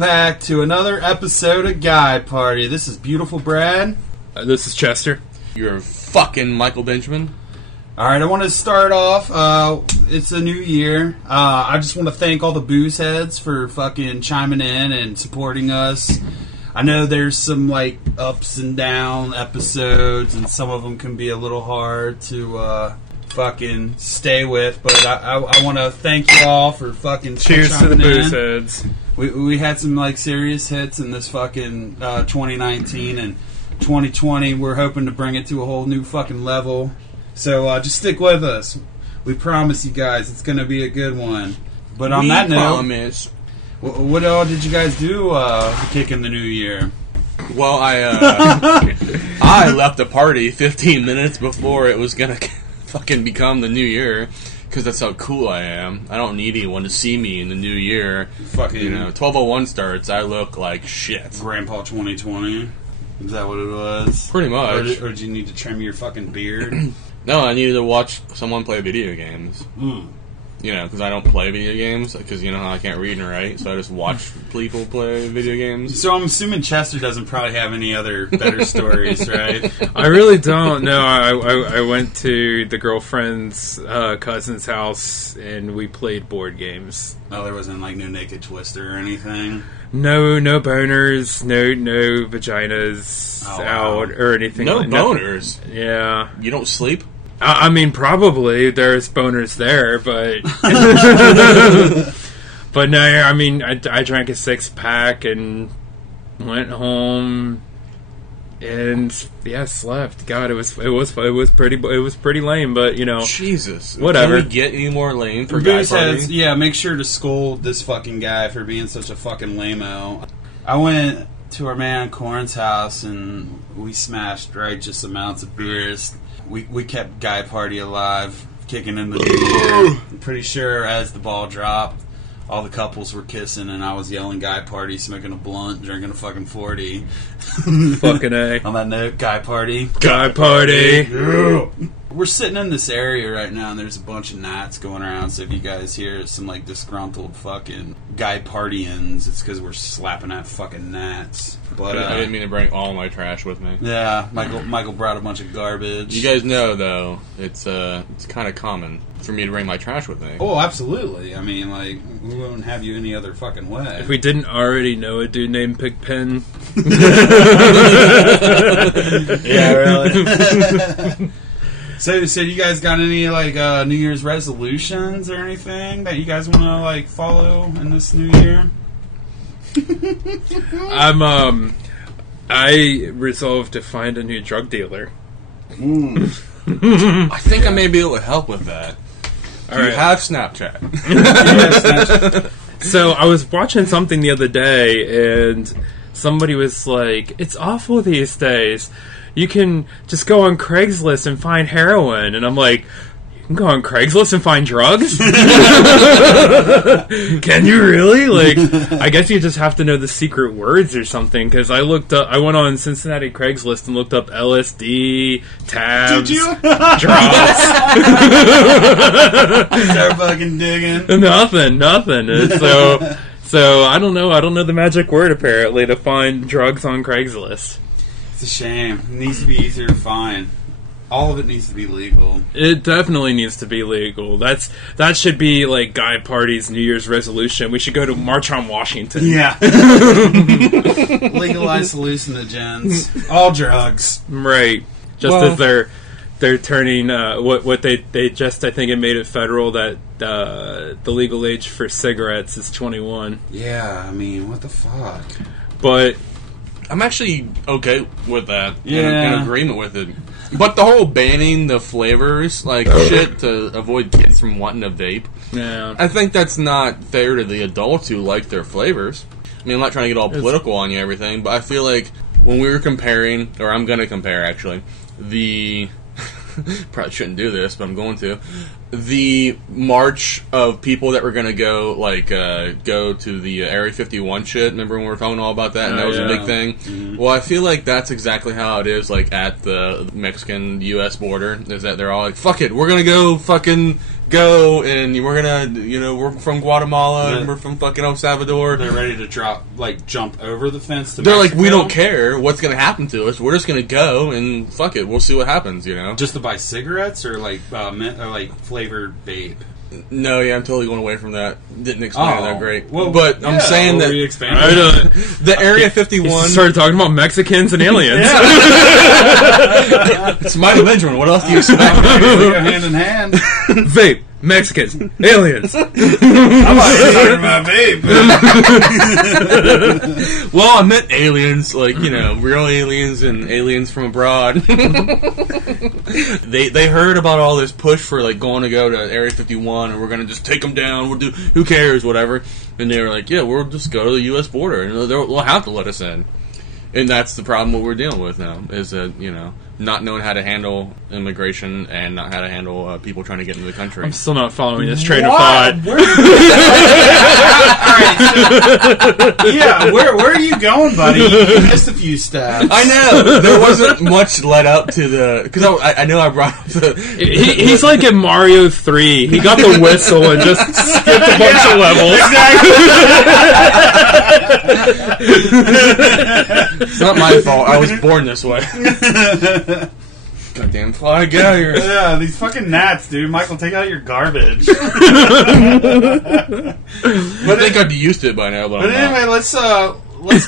back to another episode of Guy Party. This is Beautiful Brad. This is Chester. You're fucking Michael Benjamin. Alright, I want to start off. It's a new year. I just want to thank all the Boozeheads for fucking chiming in and supporting us. I know there's some, like, ups and down episodes, and some of them can be a little hard to, fucking stay with, but I want to thank you all for fucking cheers to the Boozeheads. We had some like serious hits in this fucking 2019 and 2020. We're hoping to bring it to a whole new fucking level. So just stick with us. We promise you guys it's gonna be a good one. But on that note, what all did you guys do to kick in the new year? Well, I left the party 15 minutes before it was gonna fucking become the new year, because that's how cool I am. I don't need anyone to see me in the new year. Fucking, 12:01 starts, I look like shit. Grandpa 2020. Is that what it was? Pretty much. Or did you need to trim your fucking beard? No, I needed to watch someone play video games. Mm. Because I don't play video games, because you know how I can't read and write, so I just watch people play video games. So I'm assuming Chester doesn't probably have any other better stories, right? I really don't. No, I went to the girlfriend's cousin's house, and we played board games. Oh, there wasn't like no Naked Twister or anything? No boners, no vaginas out or anything no like that. No boners? Yeah. You don't sleep? I mean, probably there's boners there, but but no. I mean, I drank a 6-pack and went home and slept. God, it was pretty lame, but Jesus, whatever. Can we get any more lame for Guy Party? Yeah, make sure to scold this fucking guy for being such a fucking lame-o. I went to our man Corin's house and we smashed righteous amounts of beers. We kept Guy Party alive, kicking in the new year. I'm pretty sure as the ball dropped, all the couples were kissing, and I was yelling Guy Party, smoking a blunt, drinking a fucking 40. Fucking A. On that note, Guy Party. Guy Party. Yeah. We're sitting in this area right now, and there's a bunch of gnats going around, so if you guys hear some, like, disgruntled fucking Guy Partyins, it's because we're slapping at fucking gnats. But I didn't mean to bring all my trash with me. Yeah, Michael brought a bunch of garbage. You guys know, though, it's kind of common for me to bring my trash with me. Oh, absolutely. I mean, like, we wouldn't have you any other fucking way. If we didn't already know a dude named Pigpen. Yeah, really. So you guys got any, like, New Year's resolutions or anything that you guys want to, like, follow in this new year? I resolved to find a new drug dealer. I think I may be able to help with that. Do you have Snapchat? Snapchat. So I was watching something the other day, and somebody was like, "It's awful these days. You can just go on Craigslist and find heroin." And I'm like, "You can go on Craigslist and find drugs? Can you really?" Like, I guess you just have to know the secret words or something, because I went on Cincinnati Craigslist and looked up LSD, tabs, Did you? drops. Start fucking digging. Nothing. And so I don't know the magic word, apparently, to find drugs on Craigslist. It's a shame. It needs to be easier to find. All of it needs to be legal. It definitely needs to be legal. That should be like Guy Party's New Year's resolution. We should go to March on Washington. Yeah. Legalize hallucinogens. All drugs. Right. Just as they're turning what they just, I think it made it federal that the legal age for cigarettes is 21. Yeah, I mean, what the fuck? But I'm actually okay with that. Yeah. In agreement with it. But the whole banning the flavors, like shit, to avoid kids from wanting to vape, yeah, I think that's not fair to the adults who like their flavors. I mean, I'm not trying to get all political on you and everything, but I feel like when we were comparing, or I'm going to compare actually, probably shouldn't do this, but I'm going to, the march of people that were going to go, like, go to the Area 51 shit. Remember when we were talking all about that? And that was a big thing. Mm-hmm. Well, I feel like that's exactly how it is, like, at the Mexican-U.S. border, is that they're all like, fuck it, we're going to go fucking go, and we're going to, we're from Guatemala, and we're from fucking El Salvador. They're ready to jump over the fence to They're Mexico. like, we don't care what's going to happen to us. We're just going to go, and fuck it, we'll see what happens, Just to buy cigarettes, or flavored vape? No, yeah, I'm totally going away from that. Didn't explain it that great. Well, but I'm saying that the Area 51 started talking about Mexicans and aliens. It's Michael Benjamin. What else do you expect? Hand in hand. Vape, Mexicans, aliens. I'm talking about vape. Well, I meant aliens, like, real aliens and aliens from abroad. They heard about all this push for, like, going to go to Area 51 and we're going to just take them down. Who cares, whatever. And they were like, yeah, we'll just go to the U.S. border and they'll have to let us in. And that's the problem what we're dealing with now, is that, not knowing how to handle immigration and not how to handle people trying to get into the country. I'm still not following this train of thought. Where are you going, buddy? You missed a few steps. I know. There wasn't much led up to the... Because I know I brought up the... He's like in Mario 3. He got the whistle and just skipped a bunch of levels. Exactly. It's not my fault. I was born this way. Goddamn fly, get out of here. Yeah, these fucking gnats, dude. Michael, take out your garbage. But I think I'd be used to it by now. But anyway, let's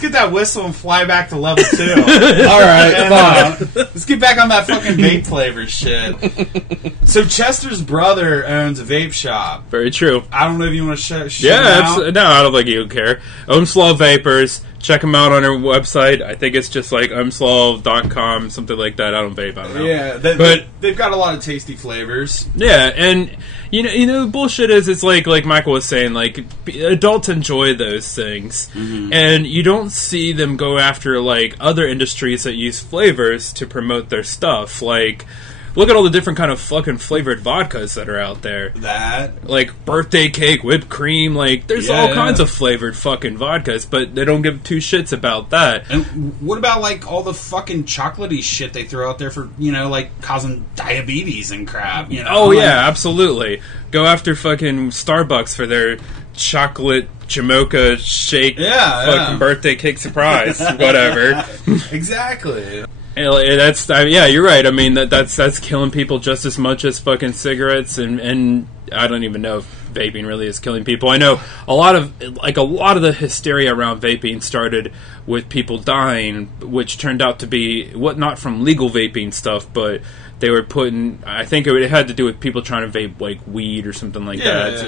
get that whistle and fly back to level 2. Alright, fine. Let's get back on that fucking vape flavor shit. So Chester's brother owns a vape shop. Very true. I don't know if you want to show no, I don't think you care. Umslaw Vapors. Check them out on our website. I think it's just like umslaw.com, something like that. I don't vape, I don't know. Yeah, they've got a lot of tasty flavors. Yeah, and the bullshit is, it's like Michael was saying, like, adults enjoy those things, and you don't see them go after, like, other industries that use flavors to promote their stuff. Like, look at all the different kind of fucking flavored vodkas that are out there. Like, birthday cake, whipped cream, like, there's all kinds of flavored fucking vodkas, but they don't give two shits about that. And what about, like, all the fucking chocolatey shit they throw out there for, like, causing diabetes and crap, Oh, yeah, absolutely. Go after fucking Starbucks for their chocolate Jamocha shake fucking birthday cake surprise, whatever. Exactly. That's you're right. I mean, that's killing people just as much as fucking cigarettes, and I don't even know if vaping really is killing people. I know a lot of the hysteria around vaping started with people dying, which turned out to be not from legal vaping stuff, but they were putting. I think it had to do with people trying to vape like weed or something like that.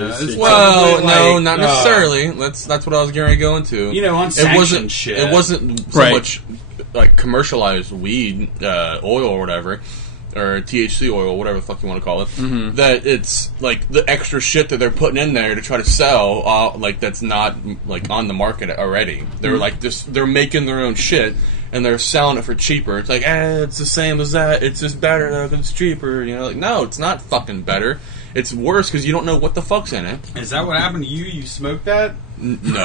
No, not necessarily. That's what I was going to go into. Unsanctioned shit. It wasn't so much like commercialized weed, oil or whatever, or THC oil, whatever the fuck you want to call it. Mm-hmm. That it's like the extra shit that they're putting in there to try to sell, like that's not like on the market already. They're like they're making their own shit and they're selling it for cheaper. It's like, it's the same as that. It's just better though, 'cause it's cheaper. Like, no, it's not fucking better. It's worse because you don't know what the fuck's in it. Is that what happened to you? You smoked that? No.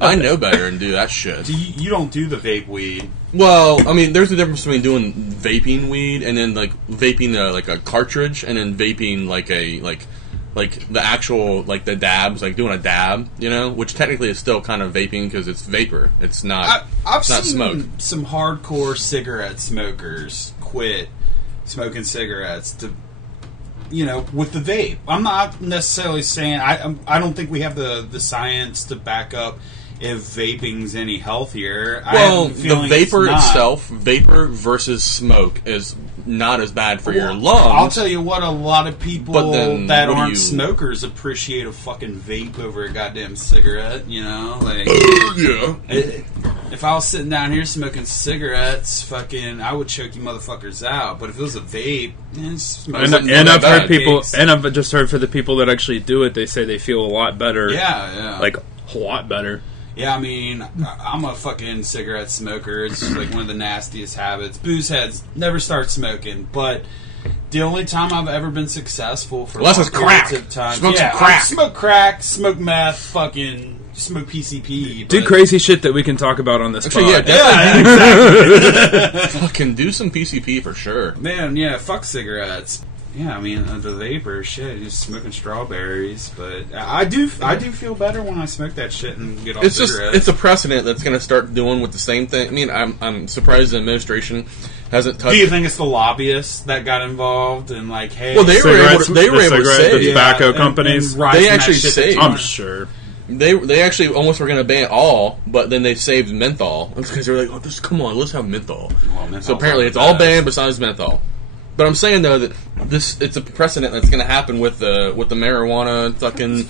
I know better and do that shit. You don't do the vape weed. Well, I mean, there's a difference between doing vaping weed and then, like, vaping like a cartridge and then vaping like the actual, like, the dabs, like doing a dab, which technically is still kind of vaping because it's vapor. It's not I've it's not seen smoke. Some hardcore cigarette smokers quit smoking cigarettes to... with the vape. I'm not necessarily saying... I don't think we have the science to back up if vaping's any healthier. Well, the vapor itself, vapor versus smoke, is not as bad for your lungs. I'll tell you what, a lot of people that aren't smokers appreciate a fucking vape over a goddamn cigarette, Like, if I was sitting down here smoking cigarettes, fucking, I would choke you motherfuckers out. But if it was a vape, and I've heard people, and I've just heard for the people that actually do it, they say they feel a lot better. Yeah. Like, a lot better. Yeah, I mean, I'm a fucking cigarette smoker. It's just like one of the nastiest habits. Boozeheads never start smoking, but the only time I've ever been successful for that's just crack. of time, Smoke some crack. I smoke crack, smoke meth, fucking smoke PCP. Do crazy shit that we can talk about on this pod. Actually, exactly. Fucking do some PCP for sure. Man, yeah, fuck cigarettes. Yeah, I mean, the vapor, shit, just smoking strawberries. But I do feel better when I smoke that shit and get off cigarettes. It's a precedent that's going to start doing with the same thing. I mean, I'm surprised the administration hasn't touched. Do you think it's the lobbyists that got involved and like, hey, well, they were able to save the tobacco companies. They actually saved. I'm sure. They actually almost were going to ban it all, but then they saved menthol because they were like, "Oh, come on, let's have menthol." Well, so apparently, it's all banned besides menthol. But I'm saying though that it's a precedent that's going to happen with the marijuana, fucking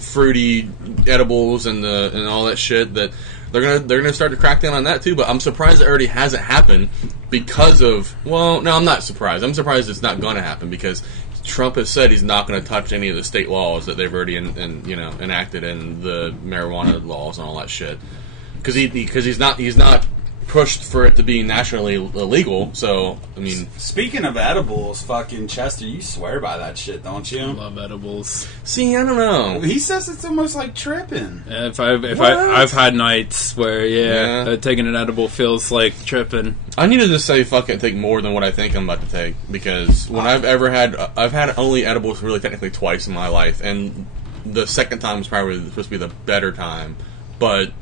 fruity edibles and all that shit. That they're gonna start to crack down on that too. But I'm surprised it already hasn't happened because of. Well, no, I'm not surprised. I'm surprised it's not going to happen because Trump has said he's not going to touch any of the state laws that they've already enacted in the marijuana laws and all that shit. Because he's not pushed for it to be nationally illegal. So I mean, speaking of edibles, fucking Chester, you swear by that shit, don't you? I love edibles. See, I don't know. He says it's almost like tripping. I've had nights where taking an edible feels like tripping. I need to just say fucking take more than what I think I'm about to take because when I've had only edibles really technically twice in my life, and the second time was probably supposed to be the better time, but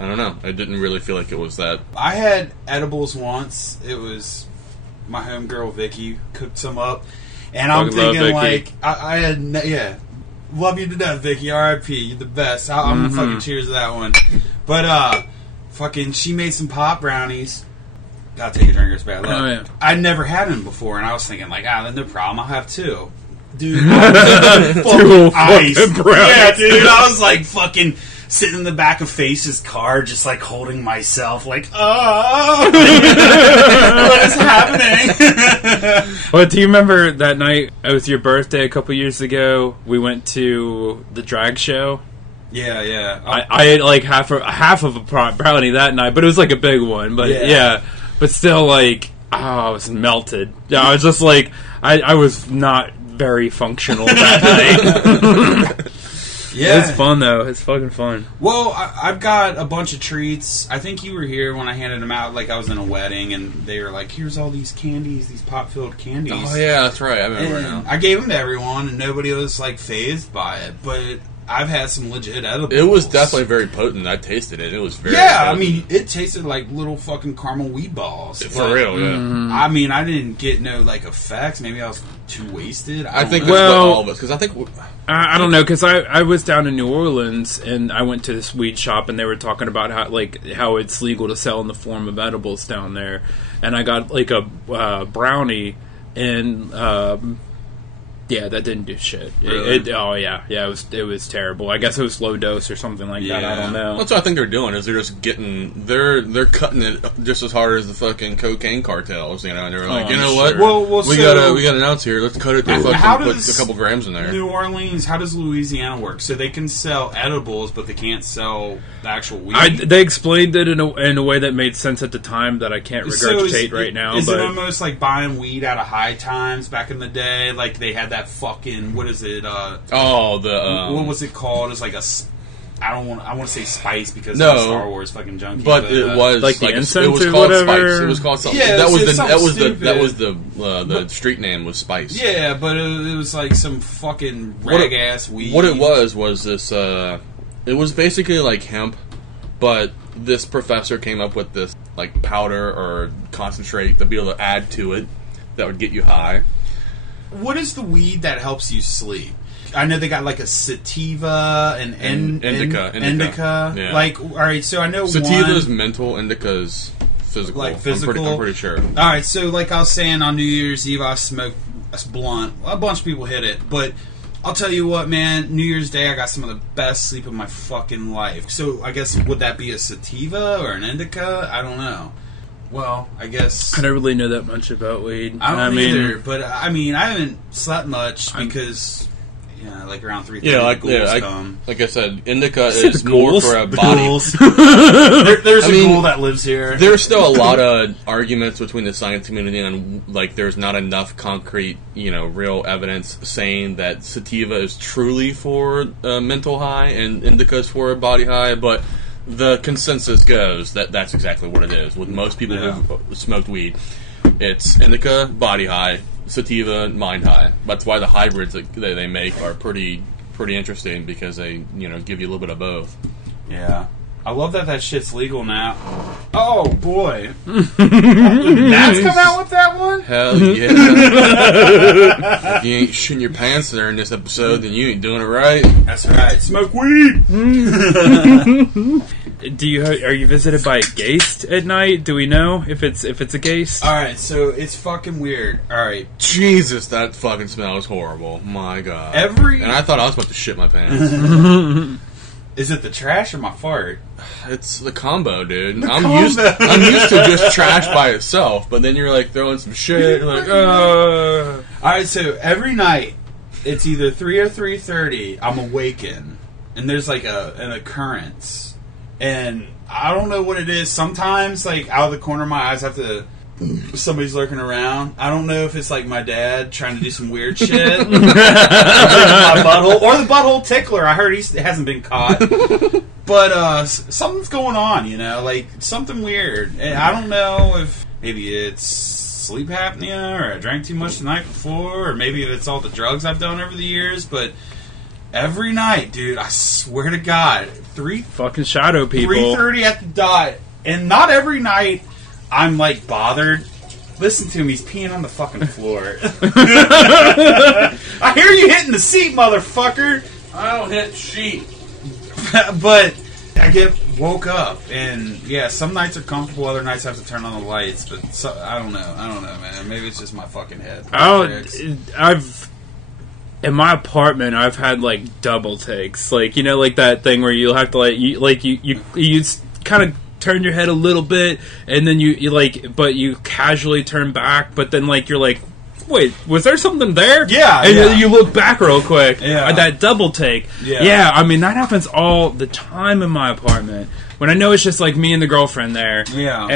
I don't know. I didn't really feel like it was that. I had edibles once. It was my homegirl Vicky cooked some up, and I'm thinking like I had love you to death, Vicky. R.I.P. You're the best. I'm gonna fucking cheers to that one. But fucking she made some pop brownies. Gotta take a drink or it's bad luck. Oh, yeah. I'd never had them before, and I was thinking like, no problem. I'll have two. Dude, I was fucking ice. Yeah, dude. I was like fucking sitting in the back of Face's car, just like holding myself, like, oh, what is happening? Well, do you remember that night? It was your birthday a couple years ago. We went to the drag show. Yeah. I ate like half of a brownie that night, but it was like a big one. But yeah but still, like, I was melted. Yeah, I was just like, I was not very functional that night. Yeah. It's fun, though. It's fucking fun. Well, I've got a bunch of treats. I think you were here when I handed them out. Like, I was in a wedding, and they were like, here's all these candies, these pop-filled candies. Oh, yeah, that's right. I remember now. I gave them to everyone, and nobody was, like, fazed by it. But I've had some legit edibles. It was definitely very potent. I tasted it. It was very potent. I mean, it tasted like little fucking caramel weed balls. For real, yeah. I mean, I didn't get no, like, effects. Maybe I was too wasted. I think that's what all of us, because I think... I don't know, because I was down in New Orleans, and I went to this weed shop, and they were talking about how it's legal to sell in the form of edibles down there. And I got, like, a brownie, and... yeah, that didn't do shit. Really? It was terrible. I guess it was low dose or something like that. I don't know. That's what I think they're doing. Is they're just they're cutting it just as hard as the fucking cocaine cartels. You know, and they're like, you know what? Well, we got an ounce here. Let's cut it to fucking put a couple grams in there. New Orleans. How does Louisiana work? So they can sell edibles, but they can't sell the actual weed. They explained it in a way that made sense at the time that I can't regurgitate right now. Is it almost like buying weed out of High Times back in the day? Like they had that fucking, what is it? What was it called? It's like a, I want to say spice because I'm Star Wars fucking junkie. But it was like the incense it was or called whatever. Spice. It was called something. Yeah, that was the street name was Spice. Yeah, but it was like some fucking rag ass weed. What it was this. It was basically like hemp, but this professor came up with this like powder or concentrate to be able to add to it that would get you high. What is the weed that helps you sleep? I know they got like a sativa and indica. Yeah. Like, all right, so I know sativa is mental, indica is physical. Like physical. I'm pretty sure. All right, so like I was saying on New Year's Eve, I smoked a blunt. A bunch of people hit it, but I'll tell you what, man. New Year's Day, I got some of the best sleep of my fucking life. So I guess would that be a sativa or an indica? I don't know. Well, I guess I don't really know that much about weed. I don't either, but I mean, I haven't slept much because Yeah, like around 3:30. Yeah, like I said, indica is more for a body. There's a ghoul that lives here. There's still a lot of arguments between the science community and like there's not enough concrete, real evidence saying that sativa is truly for a mental high and indica is for a body high, but the consensus goes that that's exactly what it is. With most people who've smoked weed, it's indica, body high, sativa, mind high. That's why the hybrids that they make are pretty interesting because they give you a little bit of both. Yeah, I love that shit's legal now. Oh boy, Nat's come out with that one. Hell yeah! If you ain't shitting your pants there in this episode, then you ain't doing it right. That's right. Smoke weed. Are you visited by a Gayst at night? Do we know if it's a Gayst? All right, so it's fucking weird. All right, Jesus, that fucking smell is horrible. My God. And I thought I was about to shit my pants. Is it the trash or my fart? It's the combo, dude. I'm used to just trash by itself, but then you're like throwing some shit. You're like, All right, so every night it's either 3 or 3:30. I'm awakened, and there's like an occurrence. And I don't know what it is. Sometimes, like, out of the corner of my eyes, somebody's lurking around. I don't know if it's, like, my dad trying to do some weird shit. Or my butthole. Or the butthole tickler. I heard he hasn't been caught. But something's going on, like, something weird. And I don't know if maybe it's sleep apnea or I drank too much the night before or maybe it's all the drugs I've done over the years, but every night, dude, I swear to God, fucking shadow people. 3:30 at the dot, and not every night I'm like bothered. Listen to him, he's peeing on the fucking floor. I hear you hitting the seat, motherfucker. I don't hit sheet. But I woke up, and yeah, some nights are comfortable, other nights I have to turn on the lights. But I don't know, man. Maybe it's just my fucking head. In my apartment, I've had like double takes, like like that thing where you'll have to you kind of turn your head a little bit, and then but you casually turn back, but then you're like, wait, was there something there? Yeah, and yeah. You look back real quick. Yeah, that double take. Yeah. I mean that happens all the time in my apartment when I know it's just like me and the girlfriend there. Yeah,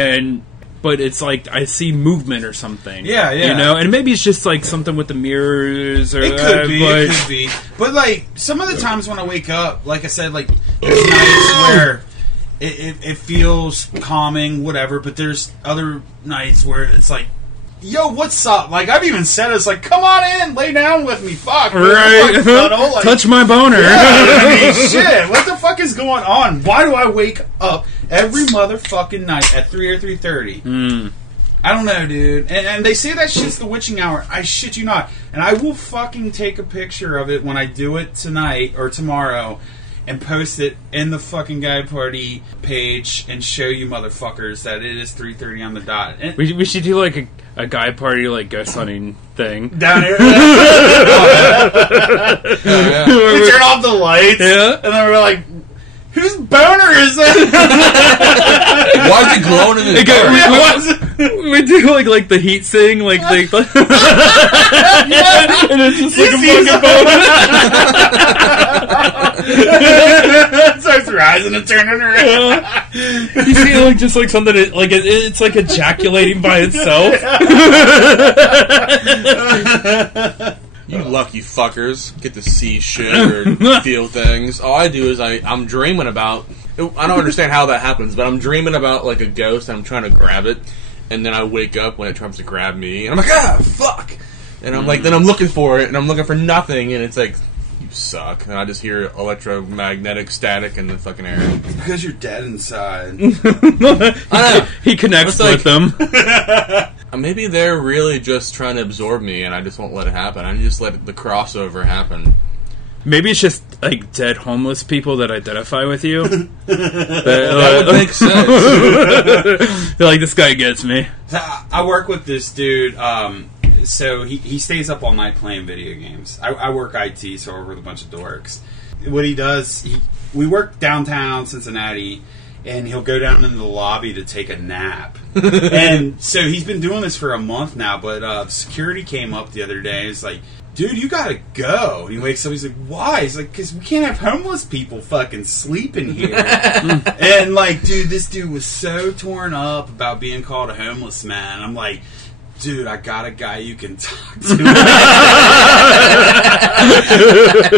But it's like I see movement or something. Yeah. And maybe it's just like something with the mirrors or it could be. But like some of the times when I wake up, like I said, like there's nights where it feels calming, whatever. But there's other nights where it's like, yo, what's up? Like I've even said it's like, come on in, lay down with me, fuck, right? Like, touch my boner. Yeah, I mean, shit, what the fuck is going on? Why do I wake up every motherfucking night at 3 or 3:30? I don't know, dude. And they say that shit's the witching hour. I shit you not. And I will fucking take a picture of it when I do it tonight or tomorrow and post it in the fucking Guy Party page and show you motherfuckers that it is 3:30 on the dot. And we should do like a Guy Party like ghost hunting thing down here. We turn off the lights. Yeah. And then we're like, whose boner is that? Why is it glowing in the dark? We do like the heat thing, like and it's just like a fucking boner. It starts rising and turning around. You see, like just like something like it's like ejaculating by itself. You lucky fuckers get to see shit or feel things. All I do is I'm dreaming about... I don't understand how that happens, but I'm dreaming about like a ghost and I'm trying to grab it, and then I wake up when it tries to grab me, and I'm like, ah, fuck! And I'm like, then I'm looking for it, and I'm looking for nothing, and it's like, you suck. And I just hear electromagnetic static in the fucking air. It's because you're dead inside. He connects with them. Maybe they're really just trying to absorb me, and I just won't let it happen. I just let the crossover happen. Maybe it's just like dead homeless people that identify with you. That would make sense. They're like, this guy gets me. I work with this dude. So he stays up all night playing video games. I work IT, so I work with a bunch of dorks. What he does, we work downtown Cincinnati, and he'll go down into the lobby to take a nap. And so he's been doing this for a month now, but security came up the other day. It's like, dude, you gotta go. And he wakes up, he's like, why? He's like, because we can't have homeless people fucking sleeping here. And, like, dude, this dude was so torn up about being called a homeless man. I'm like, dude, I got a guy you can talk to.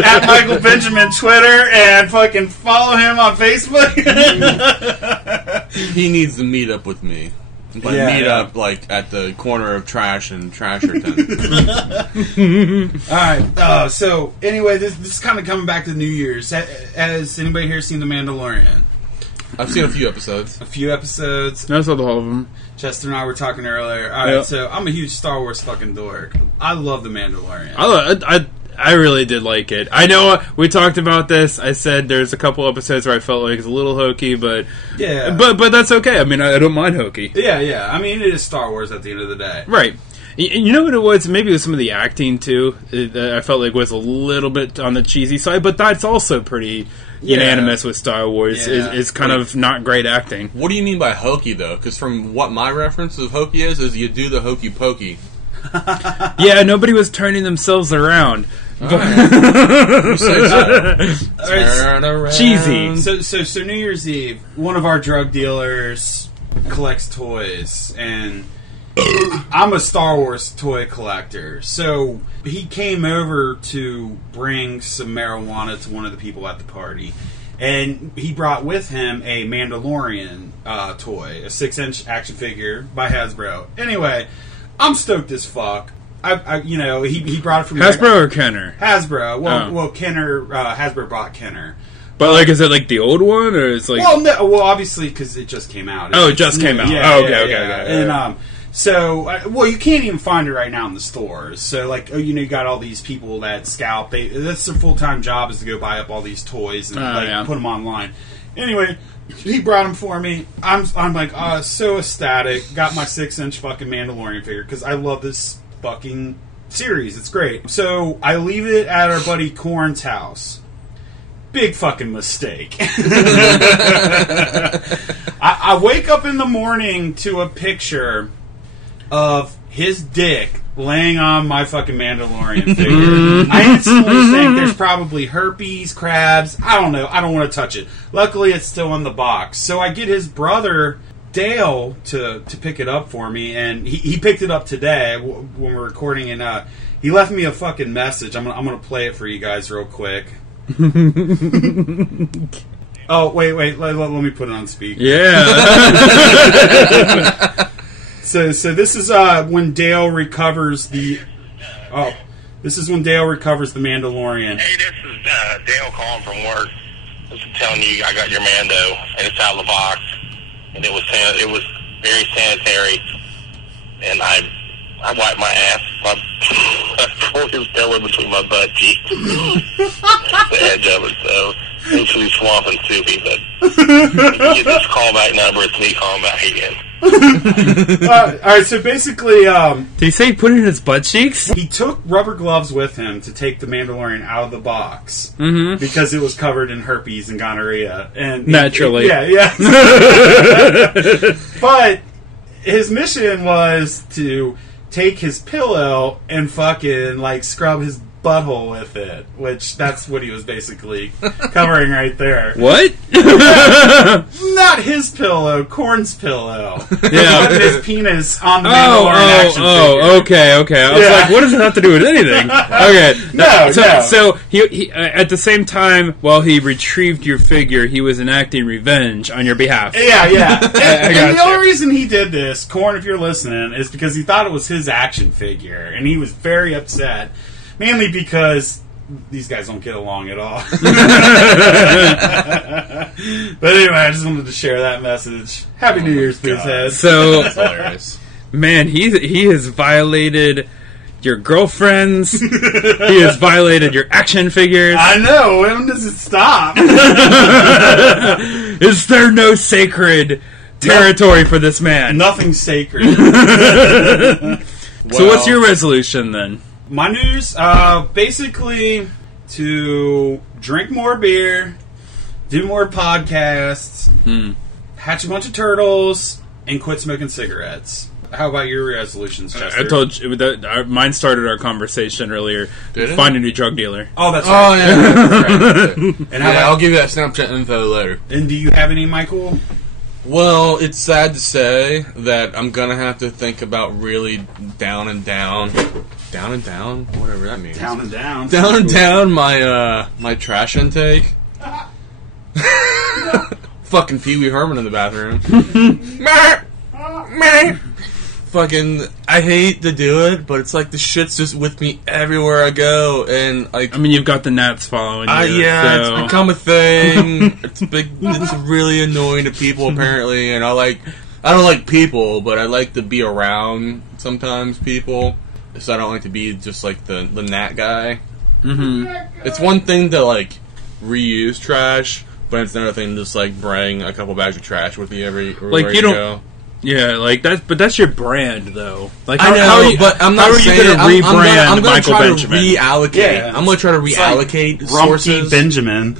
At Michael Benjamin Twitter, and fucking follow him on Facebook. He needs to meet up with me. Like, meet up, like, at the corner of Trash and Trasherton. Alright, so, anyway, this is kind of coming back to New Year's. Has anybody here seen The Mandalorian? I've seen a few episodes. A few episodes. I saw the whole of them. Chester and I were talking earlier. Alright, so, I'm a huge Star Wars fucking dork. I love The Mandalorian. I really did like it. I know we talked about this. I said there's a couple episodes where I felt like it's a little hokey, but but that's okay. I mean, I don't mind hokey. Yeah. I mean, it is Star Wars at the end of the day. Right. You know what it was? Maybe it was some of the acting, too. I felt like was a little bit on the cheesy side, but that's also pretty unanimous with Star Wars. Is kind of not great acting. What do you mean by hokey, though? Because from what my reference of hokey is you do the hokey pokey. Yeah, nobody was turning themselves around. Who says that? Turn around. Cheesy. So New Year's Eve, one of our drug dealers collects toys, and I'm a Star Wars toy collector. So he came over to bring some marijuana to one of the people at the party, and he brought with him a Mandalorian toy, a 6-inch action figure by Hasbro. Anyway, I'm stoked as fuck. He brought it from Hasbro or Kenner? Hasbro. Well, Kenner. Hasbro bought Kenner. But like, is it like the old one, or it's like? Well, obviously because it just came out. It just came out. Yeah, Okay. And you can't even find it right now in the stores. So like, you got all these people that scalp. That's their full-time job, is to go buy up all these toys and put them online. Anyway, he brought them for me. I'm like, so ecstatic. Got my 6-inch fucking Mandalorian figure because I love this fucking series. It's great. So I leave it at our buddy Corn's house. Big fucking mistake. I wake up in the morning to a picture of his dick laying on my fucking Mandalorian figure. I instantly think there's probably herpes, crabs. I don't know. I don't want to touch it. Luckily, it's still in the box. So I get his brother Dale to pick it up for me, and he picked it up today when we're recording, and he left me a fucking message. I'm gonna play it for you guys real quick. Oh wait, let me put it on speaker. Yeah. So this is when Dale recovers the. This is when Dale recovers the Mandalorian. Hey, this is Dale calling from work. Just telling you I got your Mando, and it's out of the box. And it was very sanitary, and I wiped my ass. I pulled his pillow between my butt cheeks, the edge of it. So it's really swamp and soupy. But if you get this callback number, it's me calling back again. All right. So basically, did he say put it in his butt cheeks? He took rubber gloves with him to take the Mandalorian out of the box because it was covered in herpes and gonorrhea. And naturally, yeah. But his mission was to take his pillow and fucking like scrub his butthole with it, which that's what he was basically covering right there. What? Not his pillow, Corn's pillow. Yeah, his penis on the Mandalorian action figure. Okay. I was like, what does it have to do with anything? Okay, no. So he at the same time, while he retrieved your figure, he was enacting revenge on your behalf. Yeah. And the only reason he did this, Corn, if you're listening, is because he thought it was his action figure, and he was very upset. Mainly because these guys don't get along at all. But anyway, I just wanted to share that message. Happy New Year's, Boozeheads. So, that's hilarious. Man, he has violated your girlfriends. He has violated your action figures. I know. When does it stop? Is there no sacred territory for this man? Nothing's sacred. So what's your resolution then? My news, basically to drink more beer, do more podcasts, hatch a bunch of turtles, and quit smoking cigarettes. How about your resolutions, Chester? I told you that mine started our conversation earlier. Did it? Find a new drug dealer. Oh, that's Oh, right. yeah. That's right. And how I'll about, give you that Snapchat info later. and do you have any, Michael? Well, it's sad to say that I'm gonna have to think about really down and down, whatever that means. Down and down. Down and down my my trash intake. Fucking Pee Wee Herman in the bathroom. Fucking, I hate to do it, but it's like the shit's just with me everywhere I go, and like. I mean, you've got the gnats following you. Yeah, so. it's become a thing. It's big. It's really annoying to people apparently, and I don't like people, but I like to be around sometimes people. So I don't like to be just like the gnat guy. Mm-hmm. It's one thing to like reuse trash, but it's another thing to just like bring a couple bags of trash with you everywhere Like, you don't- go. Yeah, like that, but that's your brand, though. Like, I know, how are you, but I'm how not are saying you going to rebrand I'm gonna Michael try Benjamin? to reallocate. Yeah. I'm going to try to It's like reallocate Rumpke sources. Benjamin.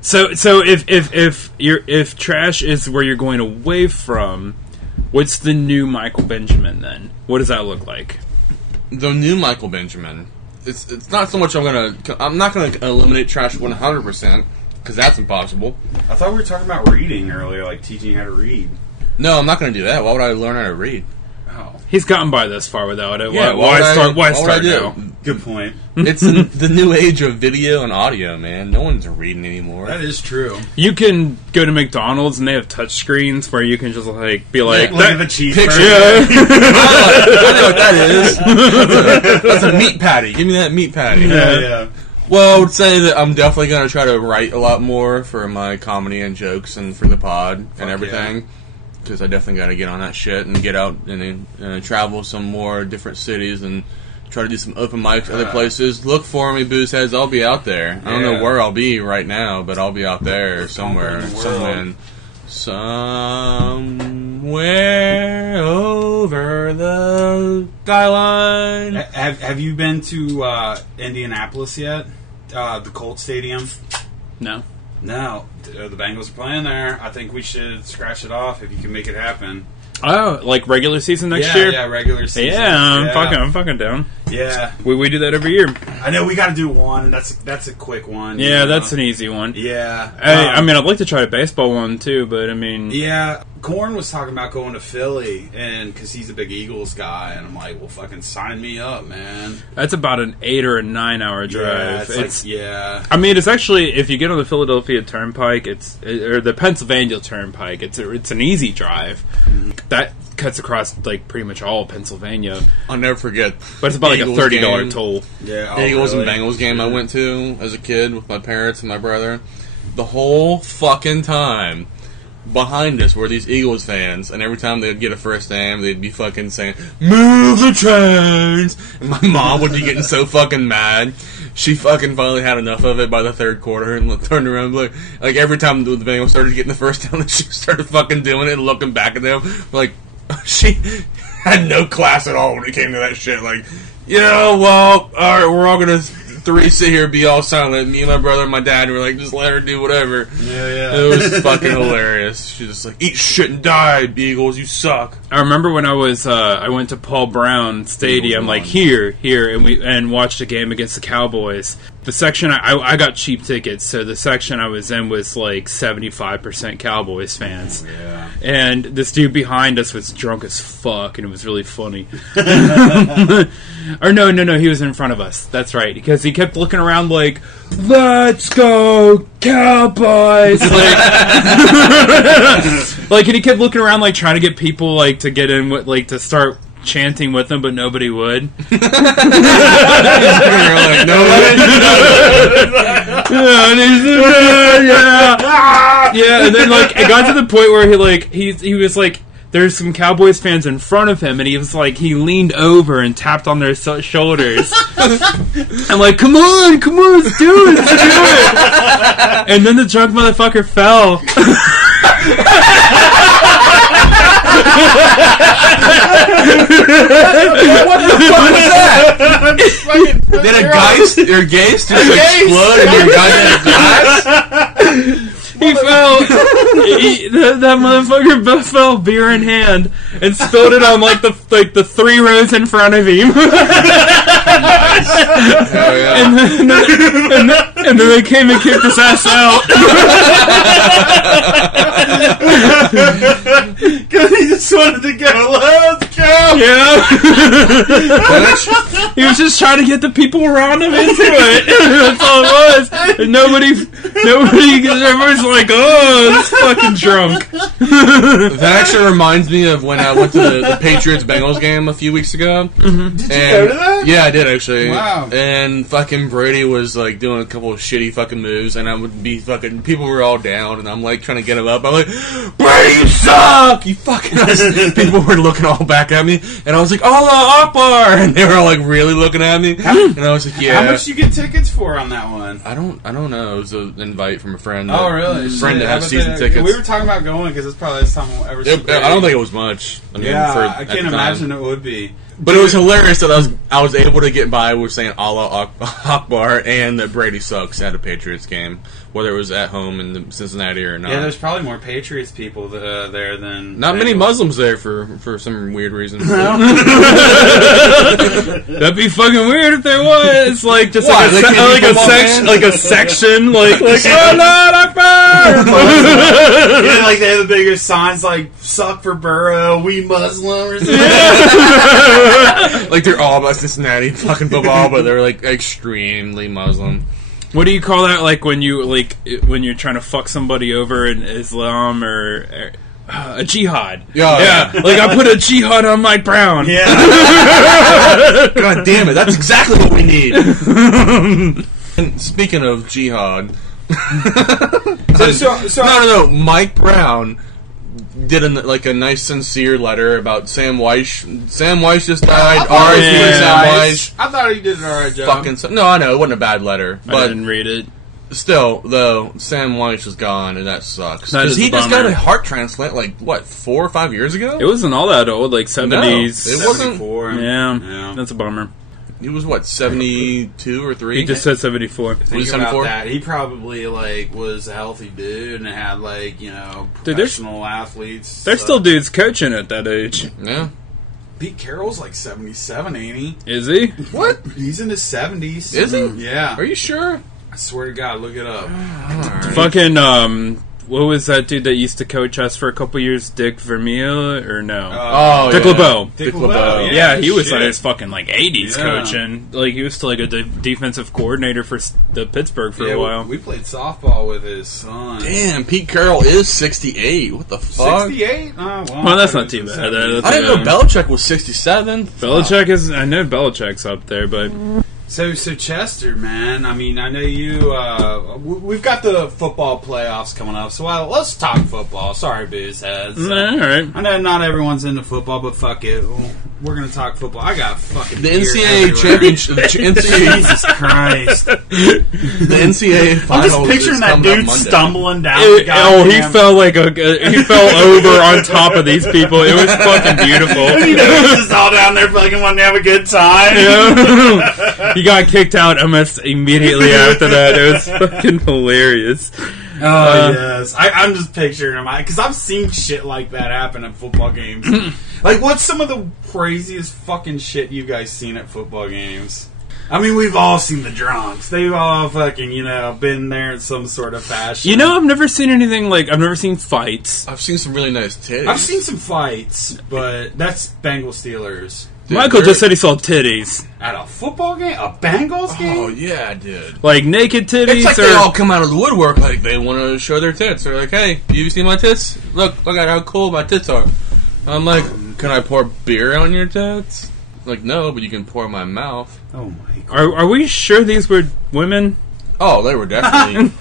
So if trash is where you're going away from, what's the new Michael Benjamin then? What does that look like? The new Michael Benjamin. It's not so much I'm not gonna eliminate trash 100%, because that's impossible. I thought we were talking about reading earlier, like teaching you how to read. No, I'm not gonna do that. Why would I learn how to read? Oh, He's gotten by this far without it. Yeah, why start what would I now? do? good point. It's the new age of video and audio, man. No one's reading anymore. That is true. You can go to McDonald's and they have touch screens where you can just like be like, Look at the cheeseburger. Picture. yeah. I know what that is. That's a meat patty. Give me that meat patty. Yeah. Well, I would say that I'm definitely going to try to write a lot more for my comedy and jokes and for the pod and everything. Because I definitely got to get on that shit and get out and travel some more different cities and try to do some open mics other places. Look for me, Boozeheads. I'll be out there. I don't know where I'll be right now, but I'll be out there somewhere. Somewhere over the skyline. Have you been to Indianapolis yet? The Colts Stadium? No. No. The Bengals are playing there. I think we should scratch it off if you can make it happen. Oh, like regular season next year? Yeah, regular season. Yeah, I'm fucking down. Yeah. We do that every year. I know we got to do one, and that's a quick one. Yeah, that's an easy one. Yeah. I mean, I'd like to try a baseball one too, but I mean, Yeah, Korn was talking about going to Philly, and because he's a big Eagles guy, and I'm like, well, fucking sign me up, man. that's about an 8 or a 9 hour drive. Yeah, I mean, it's actually, if you get on the Philadelphia Turnpike, or the Pennsylvania Turnpike, it's an easy drive. That cuts across like pretty much all of Pennsylvania, I'll never forget. but it's about like a Eagles $30 game. toll. yeah. Eagles really? and Bengals game I went to as a kid with my parents and my brother. The whole fucking time behind us were these Eagles fans, and every time they'd get a first down, they'd be fucking saying, "Move the chains!" And my mom would be getting so fucking mad. She fucking finally had enough of it by the third quarter and turned around and like every time the Bengals started getting the first down, she started fucking doing it and looking back at them like she had no class at all when it came to that shit. Like, well, all right, we're all gonna sit here, be all silent. Me and my brother and my dad were like, just let her do whatever. Yeah. It was fucking hilarious. She's just like, eat shit and die, Eagles, you suck. I remember when I was I went to Paul Brown Stadium, like here, and watched a game against the Cowboys. The section I got cheap tickets, so the section I was in was like 75% Cowboys fans. Yeah. And this dude behind us was drunk as fuck, and it was really funny. Or no, he was in front of us. That's right, because he kept looking around like, "Let's go Cowboys!" Like, and he kept looking around like trying to get people like to get in with like to start chanting with him, but nobody would. You're like, no, Yeah, and then like it got to the point where he was like, there's some Cowboys fans in front of him, and he was like, he leaned over and tapped on their shoulders. I'm like, come on, let's do it. And then the drunk motherfucker fell. what the fuck was that? Did a Gaysts just explode in your goddamn glass? He fell. That motherfucker fell beer in hand and spilled it on like the 3 rows in front of him. And then they came and kicked his ass out. Because he just wanted to go. Let's go. Yeah. He was just trying to get the people around him into it. That's all it was. And everybody's like, oh, this fucking drunk. That actually reminds me of when I went to the Patriots-Bengals game a few weeks ago. Mm-hmm. Did you go to that? Yeah, I did actually. Wow. And fucking Brady was like doing a couple of shitty fucking moves, and I would be fucking, people were all down, and I'm like trying to get him up. I'm like, Brady, you suck! You fucking people were looking all back at me, and I was like, Allah Akbar! And they were all like really looking at me, and I was like, yeah. How much did you get tickets for on that one? I don't know. It was an invite from a friend. Oh, really? A friend that had season tickets. We were talking about going because it's probably this time we'll ever see. I don't think it was much. I mean, I can't imagine it would be. But it was hilarious that I was able to get by with saying Allah Akbar and that Brady sucks at a Patriots game, whether it was at home in Cincinnati or not. Yeah, there's probably more Patriots people there than... Not many Muslims there for some weird reason. That'd be fucking weird if there was. Like, just like a section, like Allah Akbar! Yeah, like they have the bigger signs like, suck for Burrow, we Muslim, or something. Like they're all about Cincinnati fucking football, but they're like extremely Muslim. What do you call that? Like when you're trying to fuck somebody over in Islam or a jihad? Yeah. Like I put a jihad on Mike Brown. Yeah. God damn it! That's exactly what we need. And speaking of jihad, no. Mike Brown did a nice sincere letter about Sam Weiss. Sam Weiss just died. R.I.P. Sam Weiss. I thought he did an alright job. No, I know it wasn't a bad letter, but I didn't read it. Still, though, Sam Weiss is gone, and that sucks. That Because is he a just bummer. got a heart transplant, 4 or 5 years ago? It wasn't all that old, like 70s. No, it wasn't. 74. Yeah, that's a bummer. He was, 72 or 3? He just said 74. Was he Think about 74? that. He probably was a healthy dude and had Dude, professional athletes. There's still dudes coaching at that age. Yeah. Pete Carroll's 77, ain't he? Is he? What? He's in his 70s. Is he? Yeah. Are you sure? I swear to God, look it up. Alright. Fucking, what was that dude that used to coach us for a couple years? Dick Vermeil? Or no? Dick LeBeau. Dick LeBeau. LeBeau. Yeah, he was shit. his fucking 80s Yeah. coaching. Like he was still a defensive coordinator for the Pittsburgh for a while. We played softball with his son. Damn, Pete Carroll is 68. What the fuck? 68? Oh, Well, that's not too bad. I didn't know Belichick was 67. Belichick is. I know Belichick's up there, but So Chester, man. I mean, I know you. We've got the football playoffs coming up, so let's talk football. Sorry, Boozeheads. all right. I know not everyone's into football, but fuck it, we're gonna talk football. I got fucking The beer NCAA everywhere. championship. Jesus Christ! The NCAA I'm finals. just picturing is that coming up dude Monday. stumbling down. He goddamn- fell he fell over on top of these people. It was fucking beautiful. He's just all down there fucking wanting to have a good time. Yeah. He got kicked out almost immediately after that. It was fucking hilarious. Oh, yes. I'm just picturing him. Because I've seen shit like that happen at football games. What's some of the craziest fucking shit you guys seen at football games? I mean, we've all seen the drunks. They've all fucking, been there in some sort of fashion. I've never seen anything I've never seen fights. I've seen some really nice titties. I've seen some fights, but that's Bengals Steelers. Dude, Michael just said he saw titties. At a football game? A Bengals game? Oh, yeah, I did. Like naked titties? It's like they all come out of the woodwork like they want to show their tits. They're like, hey, you see my tits? Look at how cool my tits are. I'm like, can I pour beer on your tits? Like, no, but you can pour in my mouth. Oh, my God. Are we sure these were women? Oh, they were definitely...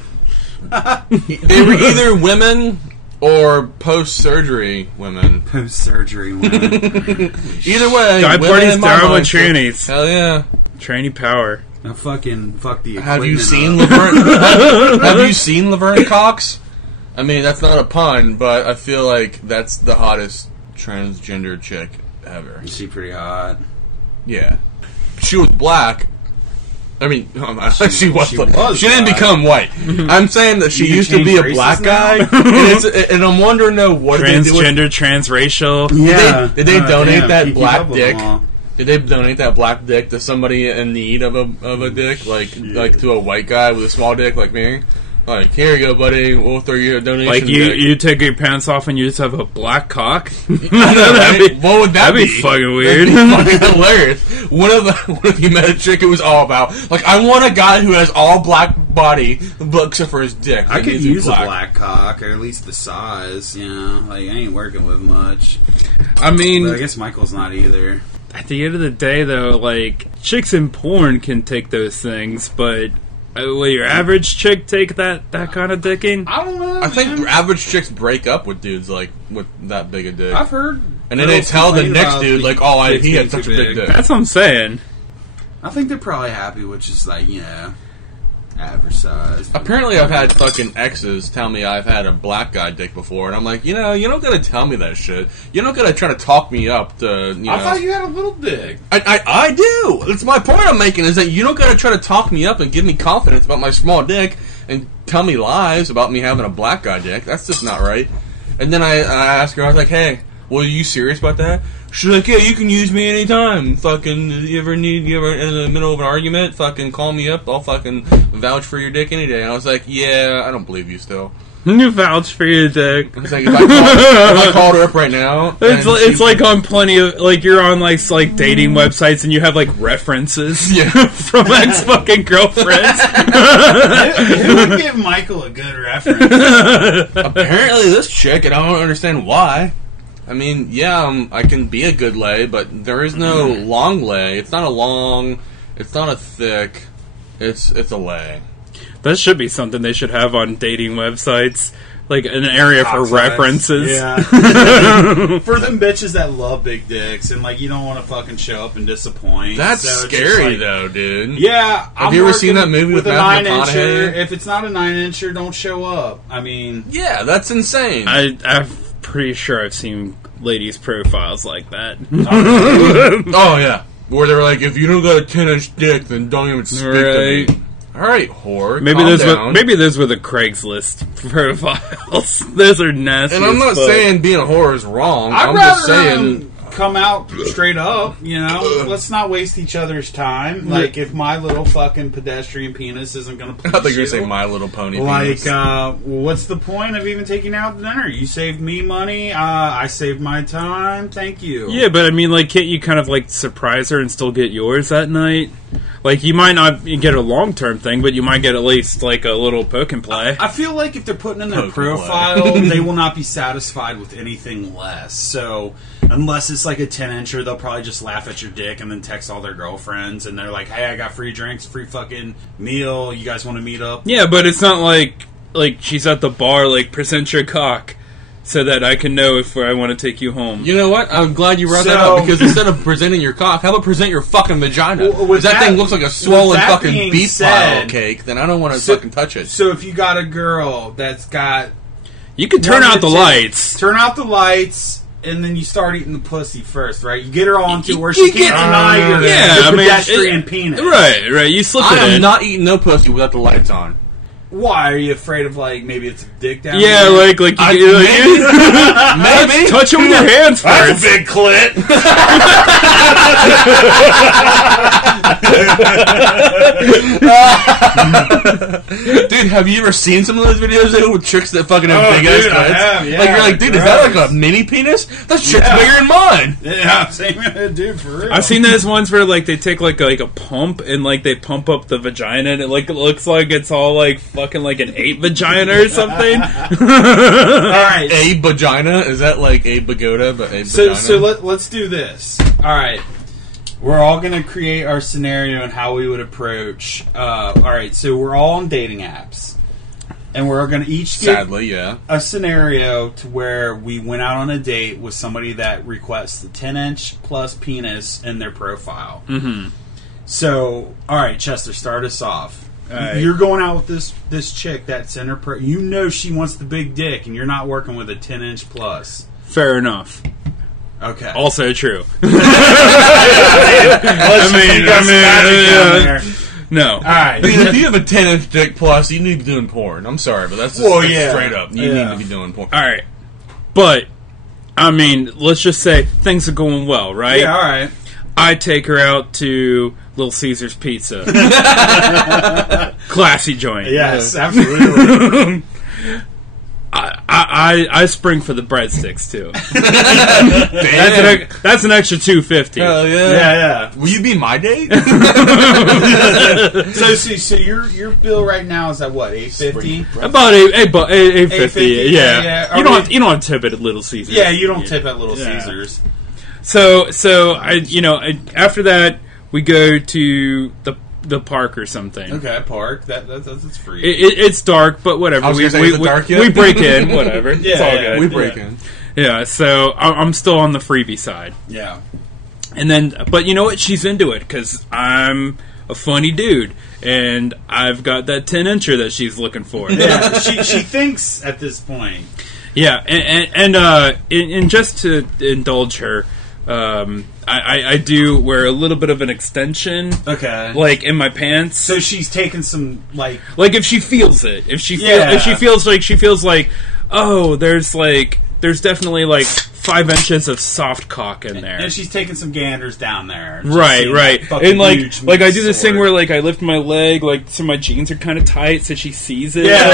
they were either women or post-surgery women. Post-surgery women. Either way, Guy women parties in my down with mind, trannies. Hell yeah. Tranny power. Now fuck the equipment. Have you seen up. Laverne? Have you seen Laverne Cox? I mean, that's not a pun, but I feel like that's the hottest transgender chick ever. Is she pretty hot? Yeah. She was black, I mean, she was. She didn't black. become white. I'm saying that she used to be a black guy, and I'm wondering what transgender, transracial. Yeah, did they donate that black dick? Did they donate that black dick to somebody in need of a dick, like to a white guy with a small dick like me? Like, here you go, buddy. We'll throw you a donation. Like you take your pants off and you just have a black cock. What would that that'd be? Be fucking weird. That'd be fucking hilarious. What if you met a chick it was all about? Like, I want a guy who has all black body, but except for his dick. I could use a black cock, or at least the size. You know, like I ain't working with much. I mean, but I guess Michael's not either. At the end of the day, though, like chicks in porn can take those things, but. Will your average chick take that kind of dicking? I don't know. I think average chicks break up with dudes like with that big a dick. I've heard, and then they tell the next dude like, "Oh, he had such a big dick." That's what I'm saying. I think they're probably happy with just like average size. Apparently, I've had fucking exes tell me I've had a black guy dick before, and I'm like, you don't gotta tell me that shit. You don't gotta try to talk me up to. I thought you had a little dick. I do. It's my point I'm making is that you don't gotta try to talk me up and give me confidence about my small dick and tell me lies about me having a black guy dick. That's just not right. And then I asked her, I was like, hey, well, are you serious about that? She's like, yeah, you can use me anytime. Fucking, you ever in the middle of an argument, fucking call me up. I'll fucking vouch for your dick any day. And I was like, yeah, I don't believe you still. You vouch for your dick. It's like, if I called her up right now. It's like on plenty of, like, you're on, like dating websites and you have, like, references from ex-fucking girlfriends. Who would give Michael a good reference? Apparently this chick, and I don't understand why. I mean, I can be a good lay, but there is no long lay. It's not a long, it's not a thick, it's a lay. That should be something they should have on dating websites. Like, an area for references. Yeah. For them bitches that love big dicks, and, like, you don't want to fucking show up and disappoint. That's so scary, though, dude. Yeah. Have you ever seen that movie with Matthew McConaughey? If it's not a 9-incher, don't show up. I mean... Yeah, that's insane. I'm pretty sure I've seen ladies' profiles like that. Oh, yeah. Where they're like, if you don't got a 10-inch dick, then don't even speak to me. Alright, whore. Maybe those were the Craigslist profiles. Those are nasty. And I'm not saying being a whore is wrong. I'm just saying come out straight up, let's not waste each other's time. Like, if my little fucking pedestrian penis isn't going to please I thought you were going to say My Little Pony penis. What's the point of even taking out dinner? You saved me money, I saved my time, thank you. Yeah, but I mean, like, can't you kind of, like, surprise her and still get yours that night? Like, you might not get a long-term thing, but you might get at least, like, a little poke and play. I feel like if they're putting in their profile, they will not be satisfied with anything less. So, unless it's like a 10-incher, they'll probably just laugh at your dick and then text all their girlfriends, and they're like, hey, I got free drinks, free fucking meal, you guys want to meet up? Yeah, but it's not like she's at the bar, like, present your cock. So that I can know if I want to take you home. You know what? I'm glad you brought that up, because instead of presenting your cock, how about present your fucking vagina? If that thing looks like a swollen fucking beef pile cake, then I don't want to fucking touch it. So if you got a girl that's got... You can turn out the lights. Turn out the lights, and then you start eating the pussy first, right? You get her onto it where she can't deny your pedestrian penis. Right. You slip it in. I am not eating no pussy without the lights on. Why? Are you afraid of, like, maybe it's a dick down there? Yeah, like maybe. Touch it with your hands first. That's a big clit. Dude, have you ever seen some of those videos with chicks that fucking have big ass clits? I have, yeah. Like, you're like, dude, is that like a mini penis? That shit's bigger than mine. Yeah, same dude, for real. I've seen those ones where, like, they take like a pump and, like, they pump up the vagina and it looks like it's all like fucking like an 8 vagina or something. Alright. A vagina? Is that like a pagoda but a vagina? So let's do this. Alright. We're all going to create our scenario and how we would approach. Alright, so we're all on dating apps. And we're going to each get a scenario to where we went out on a date with somebody that requests the 10-inch plus penis in their profile. Mm-hmm. So, alright, Chester, start us off. Right. You're going out with this chick that's in her you know she wants the big dick, and you're not working with a 10-inch plus. Fair enough. Okay. Also true. No. All right. I mean, if you have a 10-inch dick plus, you need to be doing porn. I'm sorry, but that's just straight up. You need to be doing porn. All right. But, I mean, let's just say things are going well, right? Yeah, all right. I take her out to Little Caesar's Pizza. Classy joint. Yes, absolutely. I spring for the breadsticks too. Damn. That's an extra $2.50. Hell yeah. Yeah. Will you be my date? So your bill right now is at what, $8.50? About $8.50. Yeah. Are You don't have to tip it at Little Caesars. Yeah, you don't tip at Little Caesars. So after that we go to the park or something. Okay, park. That's free. It's dark, but whatever. I was gonna say, is it dark yet? We break in, whatever. Yeah, it's all yeah. good. We break in. Yeah, so I'm still on the freebie side. Yeah. And then, but you know what? She's into it because I'm a funny dude, and I've got that 10-incher that she's looking for. Yeah, she thinks at this point. Yeah, and just to indulge her, I do wear a little bit of an extension, Okay. like in my pants. So she's taking some like Like if she feels it, if she feels like, oh, there's definitely like 5 inches of soft cock in there. and she's taking some ganders down there. Just Right, seeing right. that fucking And like huge I do this thing sword. where like I lift my leg, like so my jeans are kind of tight, so she sees it. Yeah.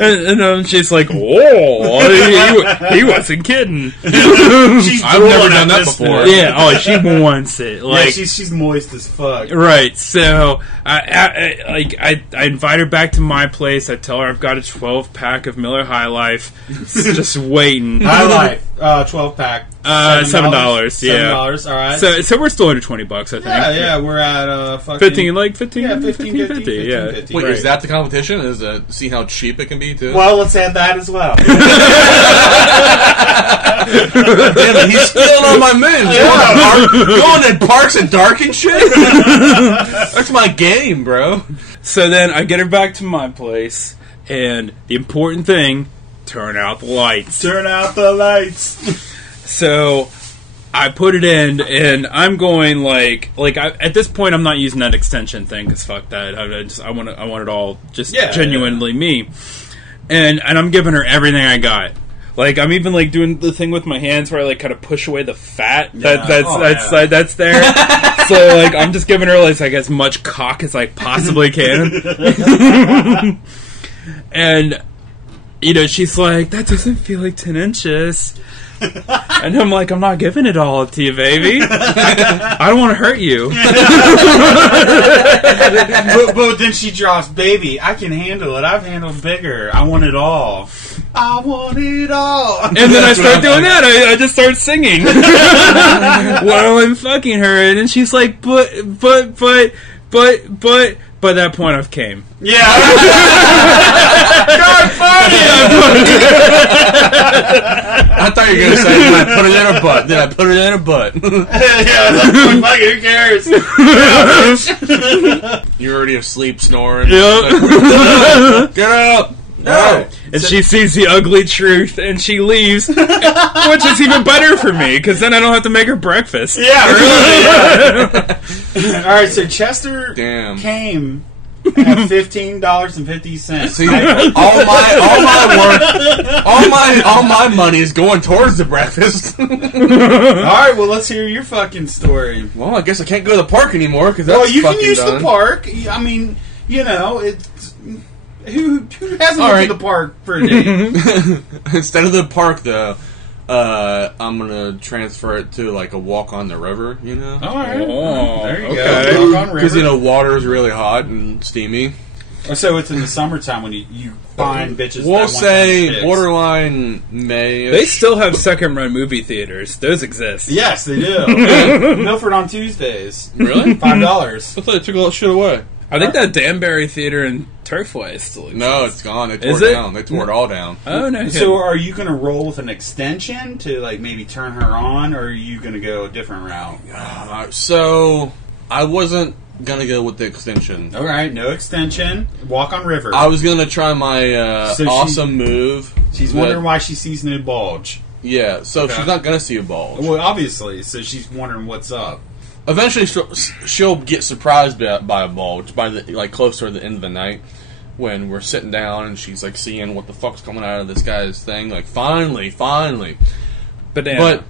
and she's like, "Oh, he wasn't kidding." She's I've never drooling done at that this before. point. Yeah. Oh, she wants it. Like, Yeah, she's moist as fuck. right. So I invite her back to my place. I tell her I've got a 12-pack of Miller High Life, just waiting. High Life, 12-pack. $7. Yeah. $7. All right. So we're still under $20, I think. yeah, we're at fucking 15, Yeah, 15.50. Yeah. 15.50. Wait, Right. is that the competition? Is see how cheap it can be too? Well, let's add that as well. Damn it, he's stealing all my moves. Going to parks and dark and shit. That's my game, bro. So then I get her back to my place, and the important thing, turn out the lights. Turn out the lights. So I put it in, and I'm going at this point I'm not using that extension thing because fuck that. I want it all just genuinely me, and I'm giving her everything I got. Like I'm even like doing the thing with my hands where I like kind of push away the fat that's there. So like I'm just giving her like as much cock as I possibly can. And she's like, that doesn't feel like 10 inches. And I'm like, I'm not giving it all to you, baby. I don't want to hurt you. but then she drops, baby, I can handle it. I've handled bigger. I want it all. I want it all. And then I start doing that. I just start singing while I'm fucking her. And then she's like, but by that point I've came. Yeah. God, I thought you were going to say, did I put it in her butt? Did I put it in her butt? Yeah, that's fuck, who cares? You're already asleep, snoring. Yep. Get up! No! And she sees the ugly truth, and she leaves, which is even better for me, because then I don't have to make her breakfast. Yeah, really. Yeah. All right, so Chester came at $15.50. See, all my money is going towards the breakfast. All right, well, let's hear your fucking story. Well, I guess I can't go to the park anymore because that's you fucking can use done. the park. I mean, it's who hasn't went to the park for a day? Instead of the park, though, I'm gonna transfer it to like a walk on the river. All right, there you okay. go. Walk on river. Because water is really hot and steamy. So it's in the summertime when you find bitches. We'll that say want borderline May. They still have second-run movie theaters. Those exist. Yes, they do. Milford on Tuesdays. Really? $5. I thought they took all that shit away. I think that Danbury Theater in Turfway still exists. No, it's gone. They tore Is it it? down. They tore it all down. Oh, no. So are you going to roll with an extension to like maybe turn her on, or are you going to go a different route? So I wasn't gonna go with the extension. All right, no extension. Walk on river. I was gonna try my So awesome move. She's wondering why she sees no bulge. Yeah, so Okay. she's not gonna see a bulge. Well, obviously, so she's wondering what's up. Eventually, she'll get surprised by a bulge by the closer to the end of the night when we're sitting down and she's like seeing what the fuck's coming out of this guy's thing. Like, finally. Banana. But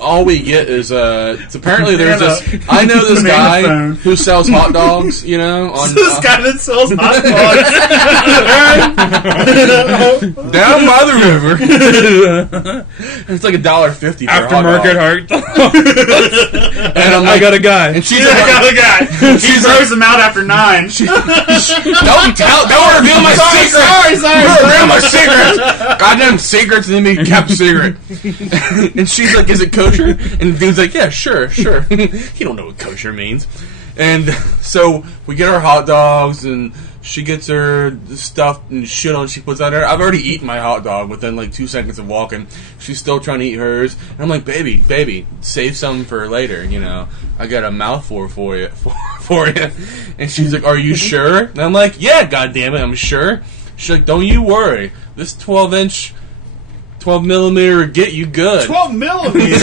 all we get is it's apparently there's this. I know this guy phone. who sells hot dogs. You know, on This guy that sells hot dogs down by the river. It's like $1.50 for Aftermarket a hot dog. heart. And I'm like, I got a guy. and she's I like, got a guy. He She's throws them out after 9. don't reveal my secrets. Sorry. Don't reveal my secrets. Goddamn secrets, and then be kept secret. And she's like, "Is it kosher?" And the dude's like, "Yeah, sure." He don't know what kosher means. And so we get our hot dogs, and she gets her stuff and shit on. She puts out her. I've already eaten my hot dog within like 2 seconds of walking. She's still trying to eat hers, and I'm like, "Baby, save some for later. You know, I got a mouthful for you." And she's like, "Are you sure?" And I'm like, "Yeah, goddamn it, I'm sure." She's like, "Don't you worry. This 12 millimeter will get you good." 12 millimeter.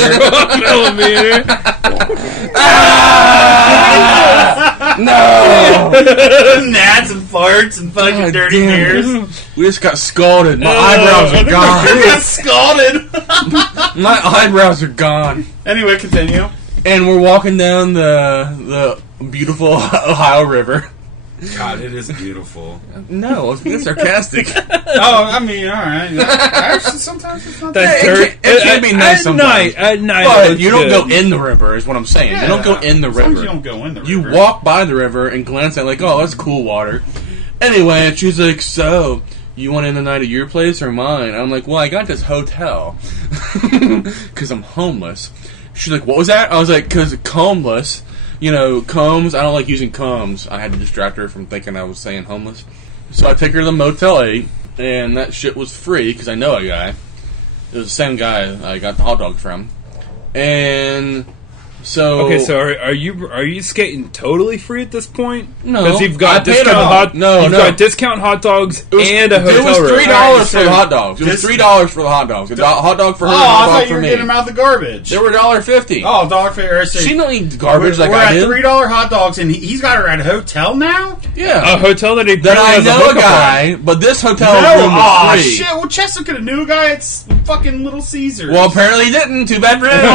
Millimeter. No! Gnats and farts and fucking God dirty damn it. beers. We just got scalded. My eyebrows are We gone. got scalded. My eyebrows are gone. Anyway, continue. And we're walking down the beautiful Ohio River. God, it is beautiful. No, I was being sarcastic. Oh, I mean, all right. Actually, sometimes it's not That that. It can be nice at sometimes. At night, But it's you don't good. go in the river, is what I'm saying. You don't go in the Sometimes river. you don't go in the river. You walk by the river and glance at like, oh, that's cool water. Anyway, and she's like, so, you want to end the night at your place or mine? I'm like, well, I got this hotel. Because I'm homeless. She's like, what was that? I was like, because homeless. You know, combs. I don't like using combs. I had to distract her from thinking I was saying homeless. So I take her to the Motel 8, and that shit was free because I know a guy. It was the same guy I got the hot dog from. And so... Okay, so are you skating totally free at this point? No. Because you've got I paid discount a- no. got discount hot dogs and a hotel It was $3 room. Alright, for the hot dogs. It was $3 for the hot dogs. A hot dog for her Oh, and a I hot thought dog you for were me. getting them out the garbage. They were $1.50. Oh, $1.50. She don't eat garbage we're like I at do. $3 hot dogs, and he's got her at a hotel now? Yeah. A hotel that he That I has a know a hookup guy, but this hotel No, room was aw, free. shit. Well, Chester could have knew a guy at fucking Little Caesars. Well, apparently he didn't. Too bad for him.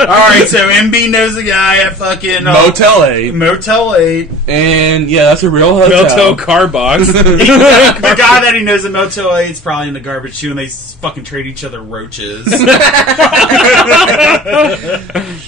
Alright, so MB knows a guy at fucking Motel 8. Motel 8. And, yeah, that's a real on. hotel. Motel car box. The guy that he knows at Motel 8 is probably in the garbage too, and they fucking trade each other roaches.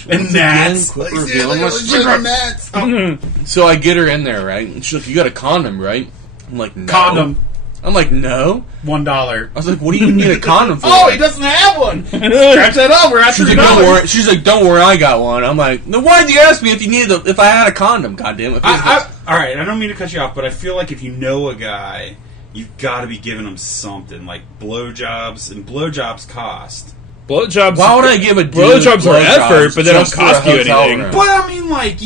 And gnats. Quit revealing my secrets. Gnats. Oh, So I get her in there, right? And she's like, you got a condom, right? I'm like, no. condom. I'm like, no. $1. I was like, what do you need a condom for? Oh, he doesn't have one. Scratch that up. We're at She's $3. like, don't worry. She's like, don't worry, I got one. I'm like, then why did you ask me if I had a condom? Goddamn it! All right, I don't mean to cut you off, but I feel like if you know a guy, you've got to be giving him something like blowjobs, and blowjobs cost. Blowjobs. Why would I give a dude blowjobs are blowjobs effort, but they don't just for a cost you hotel anything. room? But I mean, like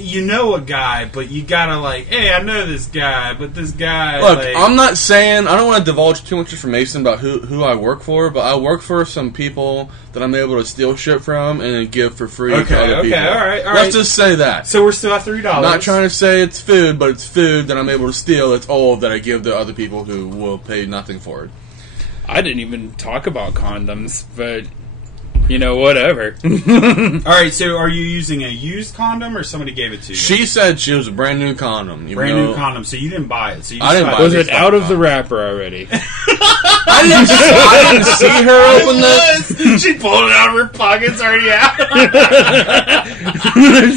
you know a guy, but you gotta like, hey, I know this guy, but this guy. Look, like, I'm not saying I don't want to divulge too much information about who I work for, but I work for some people that I'm able to steal shit from and then give for free to other people. all right. Let's just say that. So we're still at $3. I'm not trying to say it's food, but it's food that I'm able to steal. It's old that I give to other people who will pay nothing for it. I didn't even talk about condoms, but you know, whatever. All right. So are you using a used condom, or somebody gave it to you? She said she was a brand new condom. Brand new condom. So you didn't buy it. So you I didn't buy Was it. it out of the wrapper already? I didn't see her open this. She pulled it out of her pockets already out. There's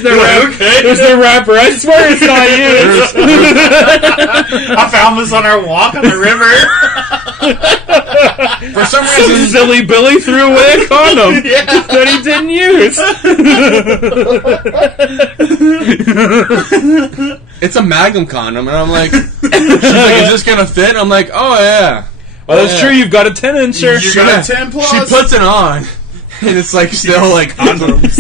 the wrapper. There's the wrapper. I swear it's not used. I found this on our walk on the river. For some Some reason, silly Billy threw away a condom Yeah. that he didn't use. it's a Magnum condom, and I'm like, she's like, is this gonna fit? I'm like, oh yeah. Well, that's Yeah. true. You've got a 10-incher. You got a 10 plus. She puts it on, and it's like still like condoms.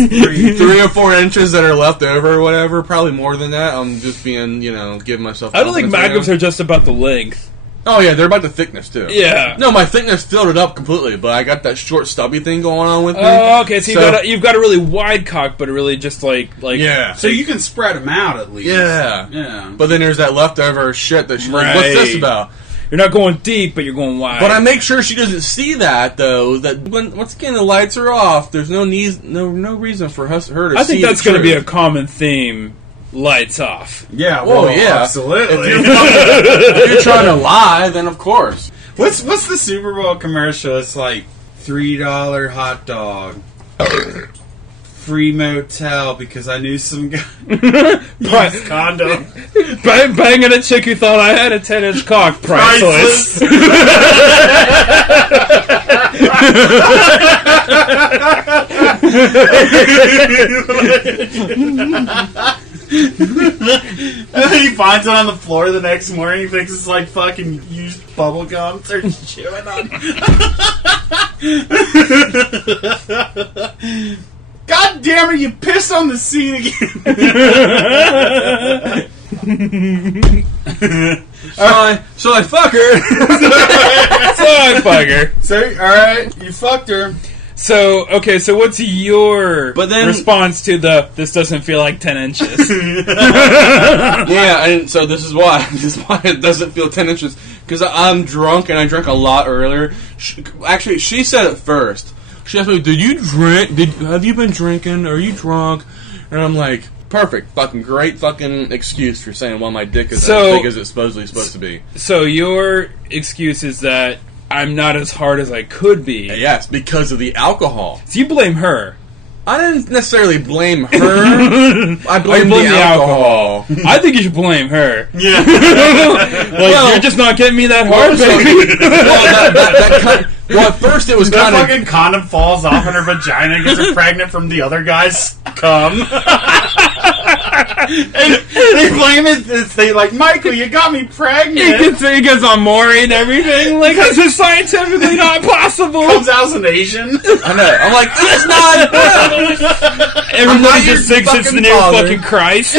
3 or 4 inches that are left over or whatever. Probably more than that. I'm just being, giving myself. I don't think confidence magnums there. are just about the length. Oh yeah, they're about the thickness too. Yeah. No, my thickness filled it up completely, but I got that short stubby thing going on with me. Oh, okay. So you've got a really wide cock, but really just like yeah. So you can spread them out at least. Yeah. But then there's that leftover shit that she's like, what's this about? You're not going deep, but you're going wide. But I make sure she doesn't see that though. That once again the lights are off. There's no reason for her to see. I think that's going to be a common theme. Lights off. Yeah. Well, yeah, absolutely. If you're trying to lie, then of course. What's the Super Bowl commercial? It's like $3 hot dog. Free motel because I knew some guy used condom. Banging a chick who thought I had a 10-inch cock. Priceless. And then he finds it on the floor the next morning. He thinks it's like fucking used bubble gum. Starts chewing on it. God damn it, you pissed on the seat again. So I fuck her. So, alright, you fucked her. So what's your response to this doesn't feel like 10 inches? Yeah, and so this is why it doesn't feel 10 inches. Because I'm drunk, and I drank a lot earlier. Actually, she said it first. She asked me, "Did you drink? Have you been drinking? Are you drunk?" And I'm like, "Perfect, fucking great, fucking excuse for saying why my dick is as big as it's supposed to be." So your excuse is that I'm not as hard as I could be. Yes, because of the alcohol. So you blame her. I didn't necessarily blame her. I blame the alcohol. I think you should blame her. Yeah. You're just not getting me that hard, baby. Well, at first it was kind of... fucking condom falls off in her vagina, gets her pregnant from the other guy's cum. And they blame it. They like, Michael, you got me pregnant. He gets on Maury and everything. Like, this is scientifically not possible. Comes out as an Asian. I know. I'm like, that's not... Everybody just thinks it's the new fucking Christ.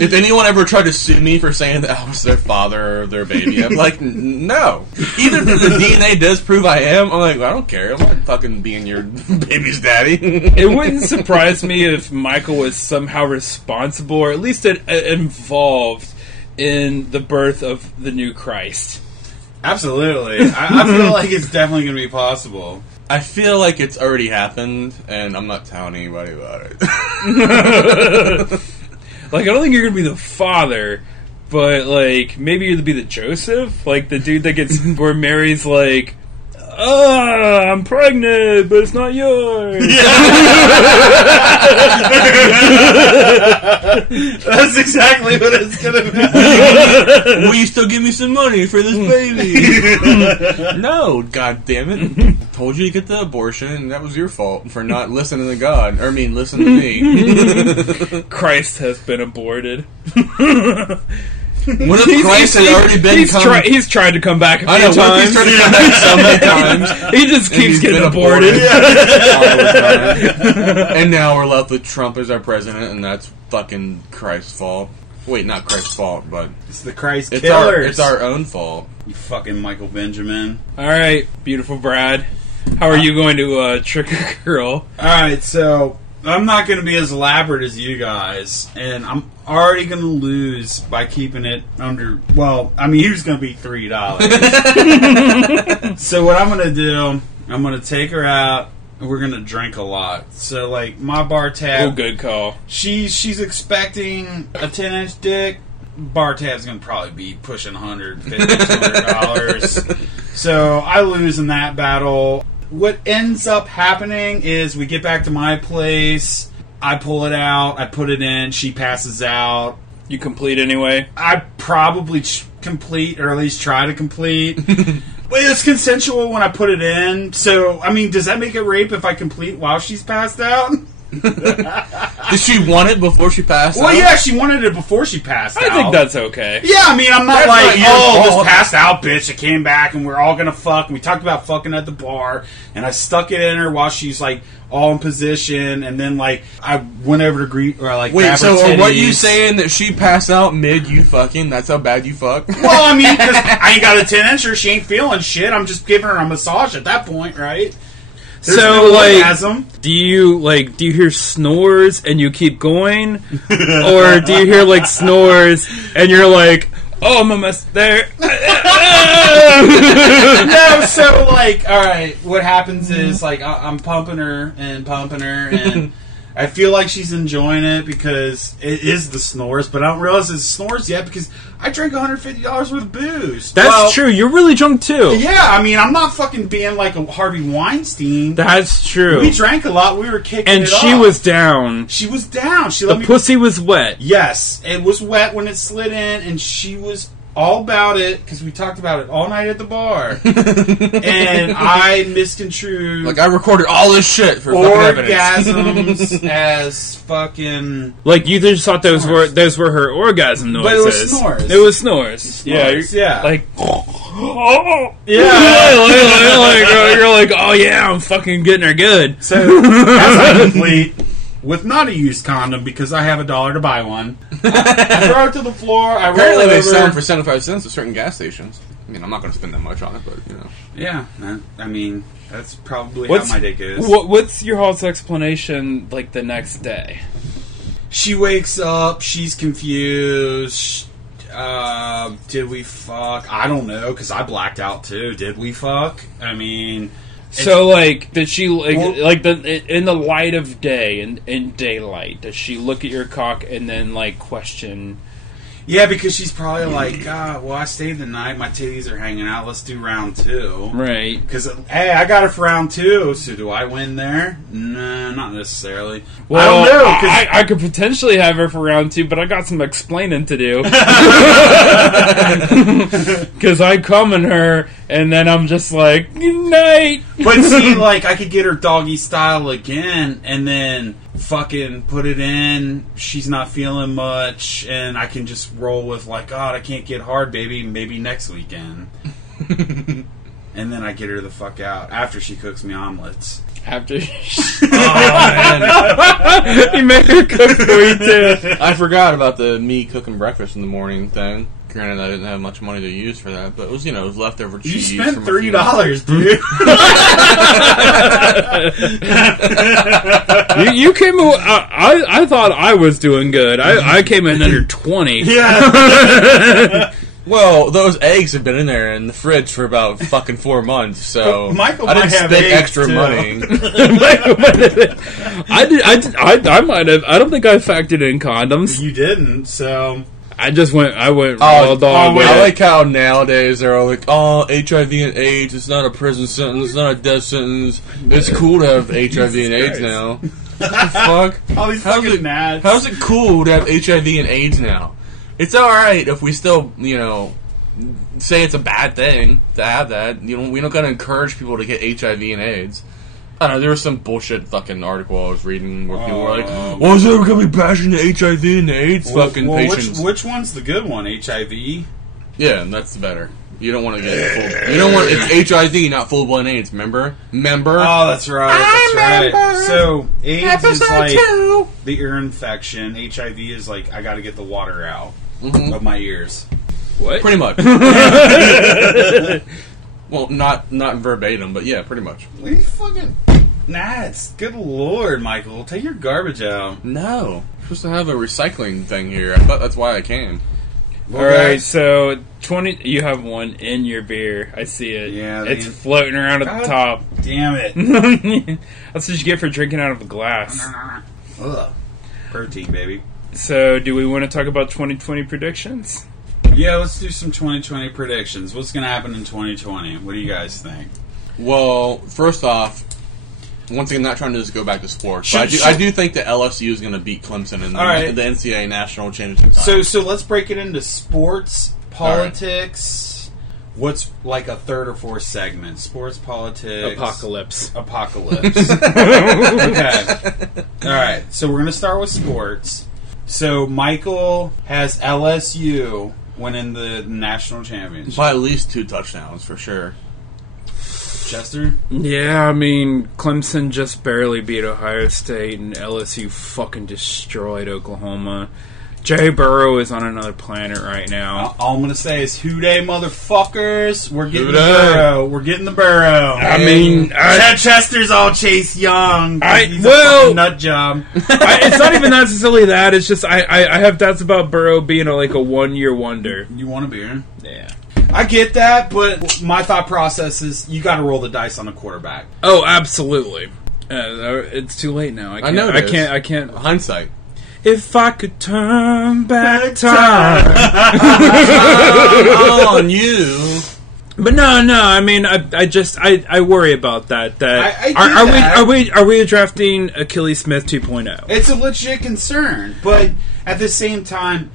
If anyone ever tried to sue me for saying that I was their father or their baby, I'm like, no. Even if the DNA does prove I am, I'm like, I don't care. I'm not fucking being your baby's daddy. It wouldn't surprise me if Michael was somehow responsible, or at least involved in the birth of the new Christ. Absolutely. I feel like it's definitely going to be possible. I feel like it's already happened, and I'm not telling anybody about it. Like, I don't think you're going to be the father, but, like, maybe you'd be the Joseph? Like, the dude that gets... where Mary's like... I'm pregnant, but it's not yours. Yeah. That's exactly what it's gonna be. Will you still give me some money for this baby? No, god damn it. I told you to get the abortion, and that was your fault for not listening to God. Or, listening to me. Christ has been aborted. What if Christ had already been he's tried to come back a few times. He's tried to come back so many times. He just keeps getting aborted. And now we're left with Trump as our president, and that's fucking Christ's fault. Wait, not Christ's fault, but... It's the Christ killers. It's our own fault. You fucking Michael Benjamin. Alright, beautiful Brad. How are you going to trick a girl? Alright, so... I'm not going to be as elaborate as you guys, and I'm already going to lose by keeping it under... Well, he was going to be $3. So what I'm going to do, I'm going to take her out, and we're going to drink a lot. So, like, my bar tab... Oh, good call. She's expecting a 10-inch dick. Bar tab's going to probably be pushing $150, $200. So I lose in that battle. What ends up happening is we get back to my place, I pull it out, I put it in, she passes out. You complete anyway? I probably complete, or at least try to complete. But it's consensual when I put it in, so, does that make it rape if I complete while she's passed out? Did she want it before she passed out? Well, yeah, she wanted it before she passed out. I think that's okay. Yeah, I mean, I'm not That's like, not your oh, fault. this passed out bitch, I came back and we're all gonna fuck. And we talked about fucking at the bar, and I stuck it in her while she's like all in position, and then like I went over to greet or like Wait, grab so her are what titties. you saying that she passed out mid you fucking? That's how bad you fuck? Well, I mean, because I ain't got a 10-incher, she ain't feeling shit. I'm just giving her a massage at that point, right? There's So, no like, orgasm. do you hear snores and you keep going, or do you hear like snores and you're like, oh, I'm almost there? No, so like, all right, what happens is like I'm pumping her, and I feel like she's enjoying it because it is the snores, but I don't realize it's snores yet because I drank $150 worth of booze. That's true. You're really drunk too. Yeah, I mean, I'm not fucking being like a Harvey Weinstein. That's true. We drank a lot. We were kicking And it she off. was down. She was down. She The let me. pussy was wet. Yes, it was wet when it slid in, and she was all about it because we talked about it all night at the bar. And I misconstrued Like, I recorded all this shit for fucking evidence. orgasms as fucking. Like you just thought those were her orgasm noises. But it was snores. It was snores. Snores, yeah. Like, Yeah. you're like, oh yeah, I'm fucking getting her good. So as I complete with not a used condom because I have $1 to buy one. I throw it to the floor. I roll Apparently it they over. sell them for 75 cents at certain gas stations. I mean, I'm not going to spend that much on it, but, you know. Yeah, I mean that's probably What's how my day goes. What's your whole explanation like the next day? She wakes up. She's confused. Did we fuck? I don't know because I blacked out too. Did we fuck? I mean. So, like, did she, like, Well- in the light of day, in daylight, does she look at your cock and then, like, question? Yeah, because she's probably like, well, I stayed the night. My titties are hanging out. Let's do round 2. Right. Because, hey, I got her for round 2, so do I win there? No, not necessarily. Well, I don't know. 'Cause I could potentially have her for round 2, but I got some explaining to do. Because I come in her, and then I'm just like, good night. But see, like, I could get her doggy style again, and then fucking put it in. She's not feeling much, and I can just roll with like, God, I can't get hard, baby. Maybe next weekend. And then I get her the fuck out after she cooks me omelets. After Oh, man. you make her cook for you, too. I forgot about the me cooking breakfast in the morning thing. Granted, I didn't have much money to use for that, but it was, it was leftover You cheese. spent from a few $3, dude. You came in, I thought I was doing good. I came in under 20. Yeah. Well, those eggs have been in there in the fridge for about fucking 4 months, so But Michael I didn't might have spend eggs, extra too. money. I might have. I don't think I factored in condoms. You didn't, so. I went raw dog. with I it. like how nowadays they're all like, oh, HIV and AIDS, it's not a prison sentence, it's not a death sentence. It's cool to have HIV and AIDS Christ. now. What the fuck? All these How's fucking it- nads. How's it cool to have HIV and AIDS now? It's alright if we still, say it's a bad thing to have that. We don't gotta encourage people to get HIV and AIDS. I don't know, there was some bullshit fucking article I was reading where people were like, "Oh, is there gonna be passion to HIV and AIDS?" fucking patients. Which one's the good one? HIV? Yeah, that's better. You don't want to get full. You don't want it's HIV, not full blown AIDS. Remember? Oh, that's right. That's right. remember So AIDS is like 2. the ear infection. HIV is like I got to get the water out Mhm. of my ears. What? Pretty much. Well, not verbatim, but yeah, pretty much. What are you fucking nads? Good lord, Michael, take your garbage out. No, we're supposed to have a recycling thing here. I thought that's why I came. All right, so 20. You have one in your beer. I see it. Yeah, it's man. floating around at God the top. Damn it. That's what you get for drinking out of a glass. Ugh. Protein, baby. So, do we want to talk about 2020 predictions? Yeah, let's do some 2020 predictions. What's going to happen in 2020? What do you guys think? Well, first off, one thing I'm not trying to do is go back to sports. But Should- I do think that LSU is going to beat Clemson in All right. the NCAA National Championship. So let's break it into sports, politics, What's like a third or fourth segment? Sports, politics, Apocalypse. Okay. All right. So we're gonna start with sports. So Michael has LSU winning the national championship By at least 2 touchdowns for sure. Chester. Yeah, I mean, Clemson just barely beat Ohio State, and LSU fucking destroyed Oklahoma. Jay Burrow is on another planet right now. All I'm gonna say is, "Who dey, motherfuckers? We're getting Who the dey? Burrow. We're getting the Burrow." I mean, Chester's all Chase Young. He's a well- fucking nut job. it's not even necessarily that. It's just I have doubts about Burrow being a 1-year wonder. You want a beer? Yeah. I get that, but my thought process is you got to roll the dice on a quarterback. Oh, absolutely. It's too late now. I know it is. I can't. Hindsight. If I could turn back time. On you. But no. I mean, I worry about that. I get that. Are we drafting Achilles Smith 2.0? It's a legit concern, but at the same time,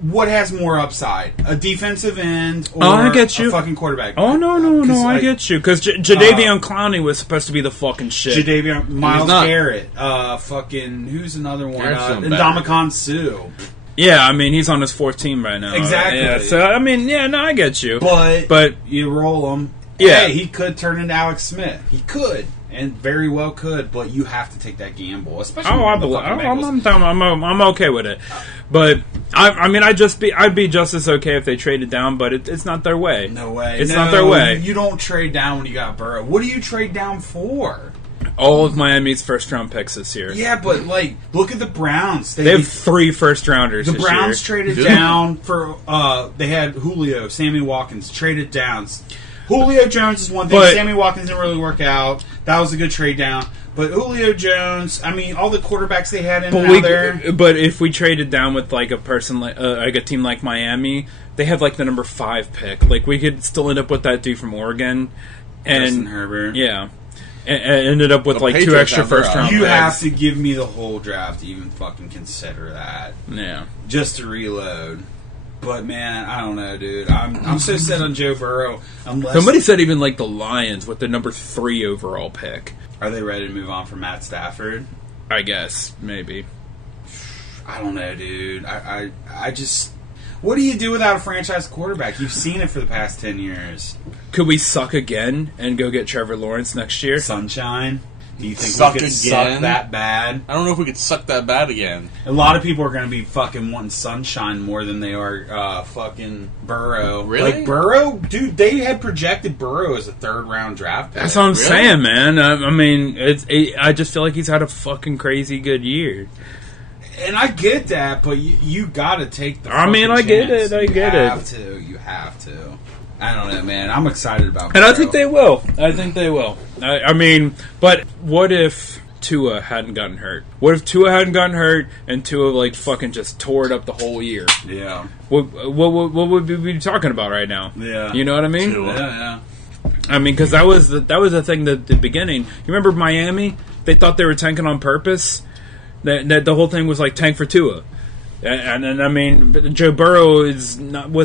what has more upside? A defensive end or I get you. a fucking quarterback? Oh, no, I get you. Because Jadeveon Clowney was supposed to be the fucking shit. Jadeveon, Myles not. Garrett, fucking, who's another one? Garrett's doing Ndamukong Suh. Yeah, I mean, he's on his 4th team right now. Exactly. Yeah, so, I mean, I get you. But you roll him. Yeah. Hey, he could turn into Alex Smith. He could. And very well could, but you have to take that gamble, especially. I'm okay with it, but I'd be just as okay if they traded down, but it's not their way. No way. It's not their way. You don't trade down when you got Burrow. What do you trade down for? All of Miami's first-round picks this year. Yeah, but look at the Browns. They have 3 first-rounders. The this Browns year. traded down for. They had Julio, Sammy Watkins traded down. Julio Jones is one thing. But- Sammy Watkins didn't really work out. That was a good trade down. But Julio Jones, I mean, all the quarterbacks they had in there. But if we traded down with a person like a team like Miami, they have the number 5 pick. We could still end up with that dude from Oregon, and Justin Herbert. yeah, and ended up with The 2 Patriots extra have their first-round You picks. have to give me the whole draft to even fucking consider that. Yeah. Just to reload. But man, I don't know, dude. I'm so set on Joe Burrow. Unless Somebody said even the Lions with the number 3 overall pick. are they ready to move on from Matt Stafford? I guess maybe. I don't know, dude. I just. What do you do without a franchise quarterback? You've seen it for the past 10 years. Could we suck again and go get Trevor Lawrence next year? Sunshine. Do you think Suck we could again? suck that bad? I don't know if we could suck that bad again. A lot of people are going to be fucking wanting Sunshine more than they are fucking Burrow. Really? Burrow? Dude, they had projected Burrow as a 3rd-round draft pick. That's what I'm Really? saying, man. I mean, I just feel like he's had a fucking crazy good year. And I get that, but you got to take the I mean, fucking I get chance. it, I get it. You have to. I don't know, man. I'm excited about And I Burrow. think they will. I mean, but what if Tua hadn't gotten hurt? What if Tua hadn't gotten hurt and Tua fucking just tore it up the whole year? Yeah. What would we be talking about right now? Yeah. You know what I mean? Tua. Yeah. I mean, because that was the thing at the beginning. You remember Miami? They thought they were tanking on purpose. That the whole thing was tank for Tua. And I mean, Joe Burrow was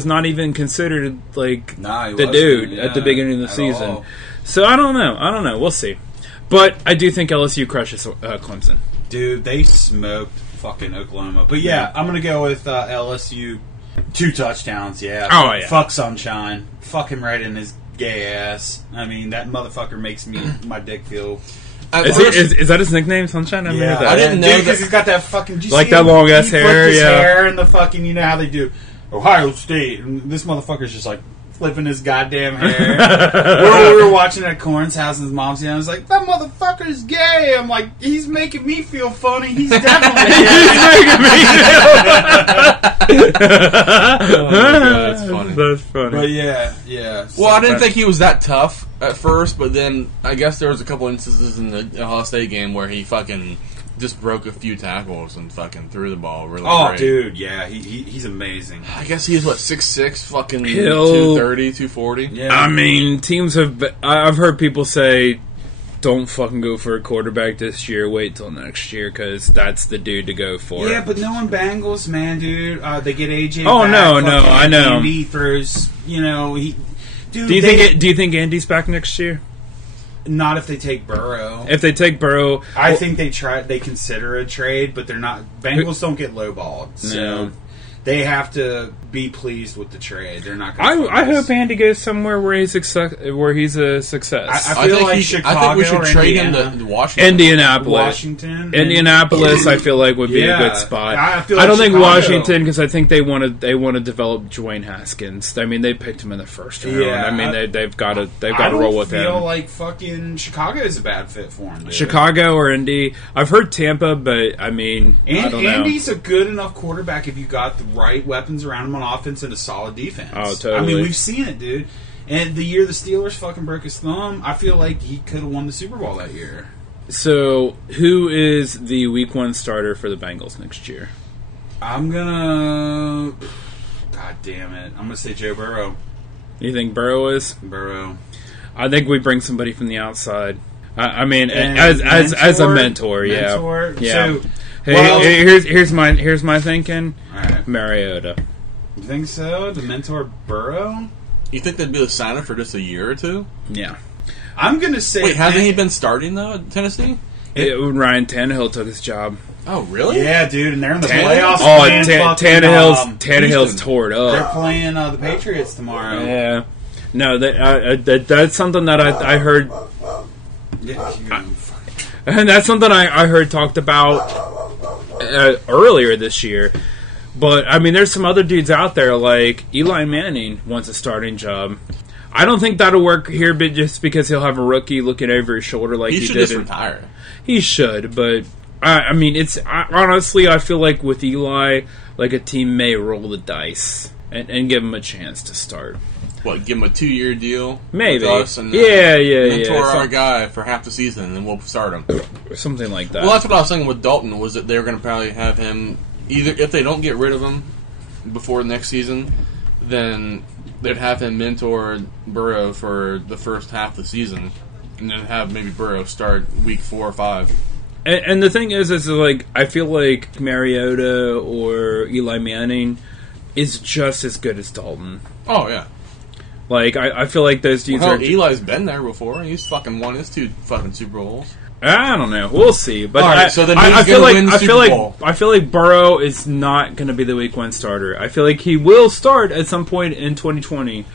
not even considered Nah, he the wasn't, dude at the beginning of the at season. all. So I don't know. We'll see. But I do think LSU crushes Clemson. Dude, they smoked fucking Oklahoma. But yeah, I'm going to go with LSU. 2 touchdowns, yeah. Oh, yeah. Fuck Sunshine. Fuck him right in his gay ass. I mean, that motherfucker makes my dick feel... Is that his nickname, Sunshine? Yeah, I didn't know because that- he's got that fucking... do you Like see that him? long-ass He flipped hair, his yeah. hair and the fucking... You know how they do Ohio State. And this motherfucker's just flipping his goddamn hair. we were watching at Corn's house and his mom's and I was like, that motherfucker's gay. I'm like, he's making me feel funny. He's definitely Oh my God, that's funny. That's funny. But yeah. Well, I didn't think he was that tough at first, but then I guess there was a couple instances in the Ohio State game where he fucking just broke a few tackles and fucking threw the ball really great. Dude, yeah, he's amazing. I guess he's 6'6", fucking He'll- 230, 240. Yeah. I mean, teams have... I've heard people say, don't fucking go for a quarterback this year. Wait till next year, because that's the dude to go for. Yeah, but knowing Bengals, man, dude, they get AJ. Oh, back, no, fucking I know. He throws, Dude, Do you think Andy's back next year? Not if they take Burrow. If they take Burrow, I think they consider a trade, but they're not. Bengals don't get lowballed, so No. they have to be pleased with the trade. They're not. I hope Andy goes somewhere where he's a success. I feel like Chicago. I think we should or trade Indiana. him to Washington. Washington. Indianapolis, I feel like would be a Yeah, good spot. I feel I like don't think Chicago. Washington, because I think they want to develop Dwayne Haskins. I mean, they picked him in the first round. Yeah, I mean, they've got to I don't roll with him. feel like fucking Chicago is a bad fit for him. Dude. Chicago or Indy. I've heard Tampa, but I mean, I don't know. Andy's a good enough quarterback if you got the right weapons around him on offense and a solid defense. Oh, totally. I mean, we've seen it, dude. And the year the Steelers fucking broke his thumb, I feel like he could have won the Super Bowl that year. So, who is the Week 1 starter for the Bengals next year? I'm gonna... God damn it. I'm gonna say Joe Burrow. You think Burrow is? Burrow. I think we bring somebody from the outside. I mean, And as a mentor, yeah. So, Hey, well, here's my thinking. all right. Mariota. You think so? The mentor Burrow? You think they'd be a sign up for just a year or two? Yeah. I'm gonna say... Wait, hasn't he been starting though at Tennessee? Ryan Tannehill took his job. Oh, really? Yeah, dude, and they're in the Tan- playoffs. Oh, playing fucking, Tannehill's Houston. tore it They're up. playing the Patriots tomorrow. Yeah. No, that's something that I heard, and that's something I heard talked about earlier this year. But I mean, there's some other dudes out there like Eli Manning wants a starting job. I don't think that'll work here, but just because he'll have a rookie looking over his shoulder like He he should did. just retire. He should, but I mean, honestly, I feel like with Eli, like a team may roll the dice and give him a chance to start. What, give him a 2-year deal? Maybe. With us and mentor our guy for half the season, and then we'll start him. Something like that. Well, that's what I was thinking with Dalton, was that they were going to probably have him, either if they don't get rid of him before next season, then they'd have him mentor Burrow for the first half of the season, and then have maybe Burrow start week 4 or 5. And the thing is like, I feel like Mariota or Eli Manning is just as good as Dalton. Oh, yeah. Like, I feel like those dudes are... Eli's been there before. He's fucking won his 2 fucking Super Bowls. I don't know. We'll see. But All right, so then I who's feel gonna like win the I feel Super like Bowl? I feel like Burrow is not going to be the Week 1 starter. I feel like he will start at some point in 2020,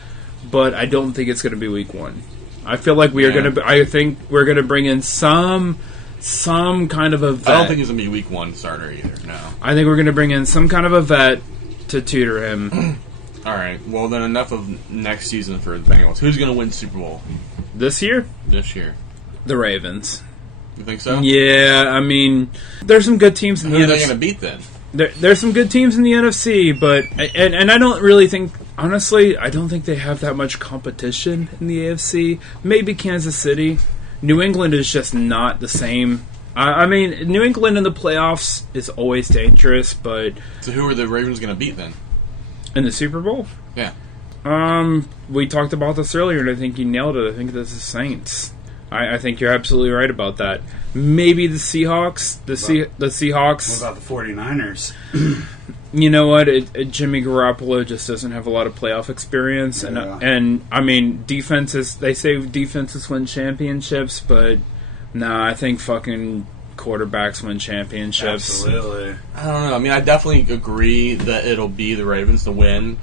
but I don't think it's going to be Week 1. I feel like we are going to. I think we're going to bring in some kind of a vet. I don't think he's going to be week 1 starter either, no. I think we're going to bring in some kind of a vet to tutor him. All right, well then enough of next season for the Bengals. Who's going to win Super Bowl This year, this year? the Ravens. You think so? Yeah, I mean, there's some good teams in Who the are they NFC. going to beat then? There's some good teams in the NFC, but and I don't really think, honestly, I don't think they have that much competition in the AFC. Maybe Kansas City. New England is just not the same. I mean, New England in the playoffs is always dangerous, but So who are the Ravens going to beat then? in the Super Bowl, Yeah. we talked about this earlier, and I think you nailed it. I think this is Saints. I think you're absolutely right about that. Maybe the Seahawks. The Seahawks. What about the 49ers? You know what? Jimmy Garoppolo just doesn't have a lot of playoff experience, Yeah. and I mean, defenses. They say defenses win championships, but nah, I think fucking quarterbacks win championships. Absolutely. I don't know. I mean, I definitely agree that it'll be the Ravens to win,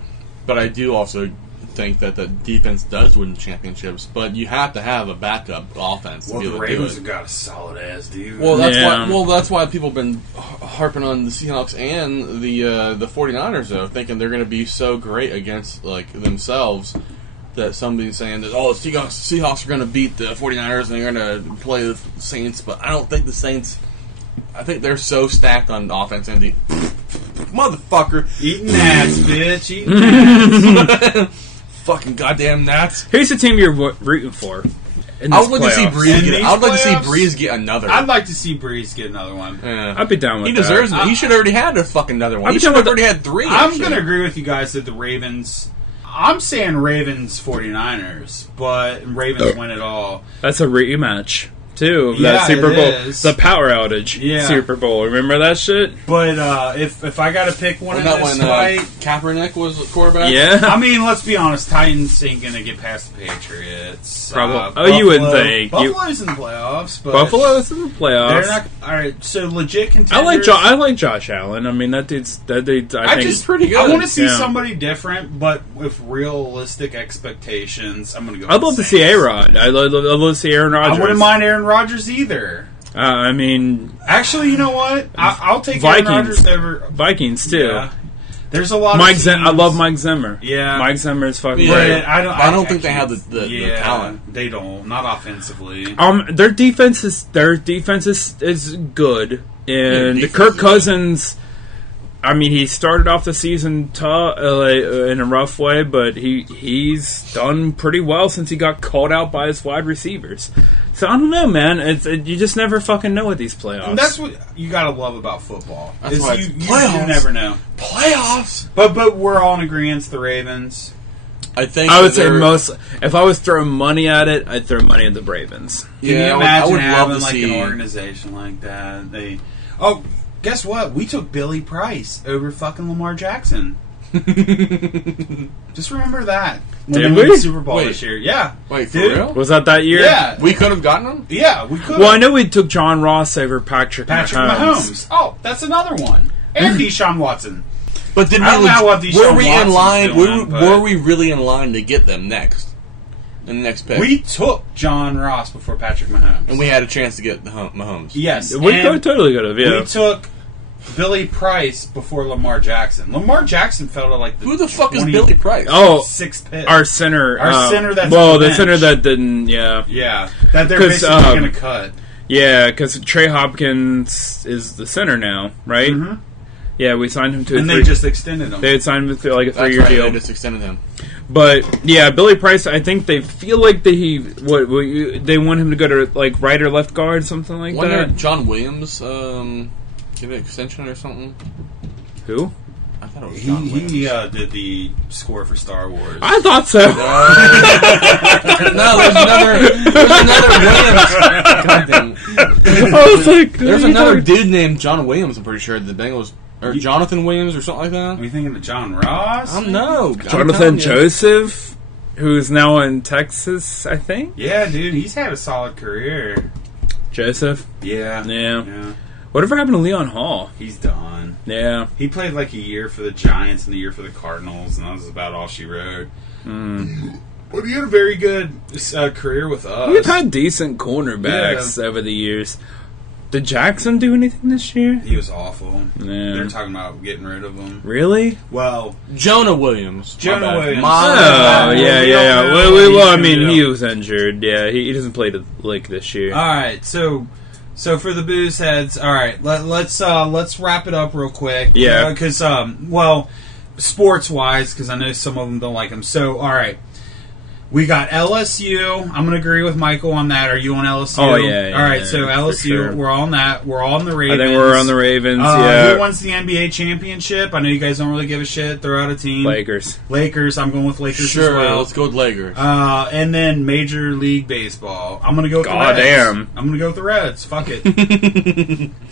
but I do also think that the defense does win championships. But you have to have a backup offense to Well, be the able to do Ravens it. have got a solid ass dude. Well, that's Yeah. why. Well, that's why people have been harping on the Seahawks and the 49ers, though, thinking they're going to be so great against like themselves that somebody's saying that the Seahawks are going to beat the 49ers and they're going to play the Saints. But I don't think the Saints. I think they're so stacked on offense and the motherfucker eating ass, bitch. Eating ass. fucking goddamn Nats. Here's the team you're rooting for. In I this would like to see playoffs. Breeze In get. these I would like to see playoffs? Breeze get another. I'd like to see Breeze get another one. Yeah. I'd be down with He that. deserves it. He should have already had a fucking another one. I'd He be should down have with already had 3. I'm actually. going to agree with you guys that the Ravens... I'm saying Ravens 49ers, but Ravens win it all. That's a rematch. too. Yeah, That Super it Bowl, is. the power outage Super Bowl. Remember that shit? But if I got to pick one Wasn't in that this when fight, Kaepernick was the quarterback? Yeah. I mean, let's be honest. Titans ain't gonna get past the Patriots. Probably. You wouldn't think. Buffalo's in the playoffs, but Buffalo's in the playoffs. they're not. All right, so legit contenders. I like Josh Allen. I mean, that dude. I think just pretty good. I want to see Yeah. somebody different, but with realistic expectations. I'm gonna go. I'd love to see A-Rod. I'd love to see Aaron Rodgers. I wouldn't mind Aaron Rodgers either. I mean, Actually, you know what? I'll take Vikings. Aaron Rodgers over Vikings too. Yeah. There's a lot Mike of I love Mike Zimmer. Yeah. Mike Zimmer is fucking Yeah. great. I don't think they have the talent. They don't. Not offensively. Their defense is good, and defense Kirk is Cousins. I mean, he started off the season in a rough way, but he's done pretty well since he got called out by his wide receivers. So I don't know, man. You just never fucking know with these playoffs. And that's what you gotta love about football. That's Is why you it's playoffs. never know. Playoffs. But we're all in agreement. The Ravens. I think I would say most. If I was throwing money at it, I'd throw money at the Ravens. Can you I imagine would having love to like see an organization like that? Guess what? We took Billy Price over fucking Lamar Jackson. Just remember that. When Did they won we? the Super Bowl Wait. this year. Yeah. Wait, for Dude. real? Was that year? Yeah. We could have gotten him. Yeah, we could. Well, I know we took John Ross over Patrick Mahomes. Oh, that's another one. And Deshaun Watson. But did I don't know what were Deshaun we in Watson's line? doing, but- Were we really in line to get them next? In the next pick, We took John Ross before Patrick Mahomes. and we had a chance to get Mahomes. Yes. We and totally could have. Yeah. We took Billy Price before Lamar Jackson. Lamar Jackson fell to like the Who the fuck is Billy Price? Oh, sixth pick. our center. Our center that's well, on the the bench. center that didn't. Yeah. Yeah, that they're 'Cause, basically going to cut. Yeah, because Trey Hopkins is the center now, right? Mm-hmm. Yeah, we signed him to a And they three. just extended him. They had signed him to like a That's 3-year right, deal. they just extended him. But yeah, Billy Price. I think they feel like they want him to go to like right or left guard, something like Wasn't there that. John Williams give an extension or something? Who? I thought it was John Williams. he did the score for Star Wars. I thought so. No, there's another Williams. God damn. I was like, There's another dude named John Williams. I'm pretty sure the Bengals or Jonathan Williams or something like that. Are you thinking of John Ross? No, Jonathan Joseph, who's now in Texas, I think. Yeah, dude, he's had a solid career. Joseph. Yeah. Yeah. Whatever happened to Leon Hall? He's done. Yeah. He played like a year for the Giants and a year for the Cardinals, and that was about all she wrote. But he had a very good career with us. We've had decent cornerbacks over the years. Did Jackson do anything this year? He was awful. Yeah. They're talking about getting rid of him. Really? Well, Jonah Williams. Jonah Williams. Oh, yeah. We don't know Well, what he's I gonna mean, do. he was injured. Yeah, he doesn't play like this year. All right, so for the Boozeheads, all right, let's wrap it up real quick. Yeah. Because sports wise, because I know some of them don't like him. So all right, we got LSU. I'm gonna agree with Michael on that. Are you on LSU? Oh, yeah, all right, yeah, so for LSU, sure. we're on that. We're all on the Ravens. I think we're on the Ravens. Yeah. Who wins the NBA championship? I know you guys don't really give a shit. Throw out a team. Lakers. I'm going with Lakers Sure, as well. let's go with Lakers. And then Major League Baseball. I'm gonna go with the Reds. Goddamn. I'm gonna go with the Reds. Fuck it.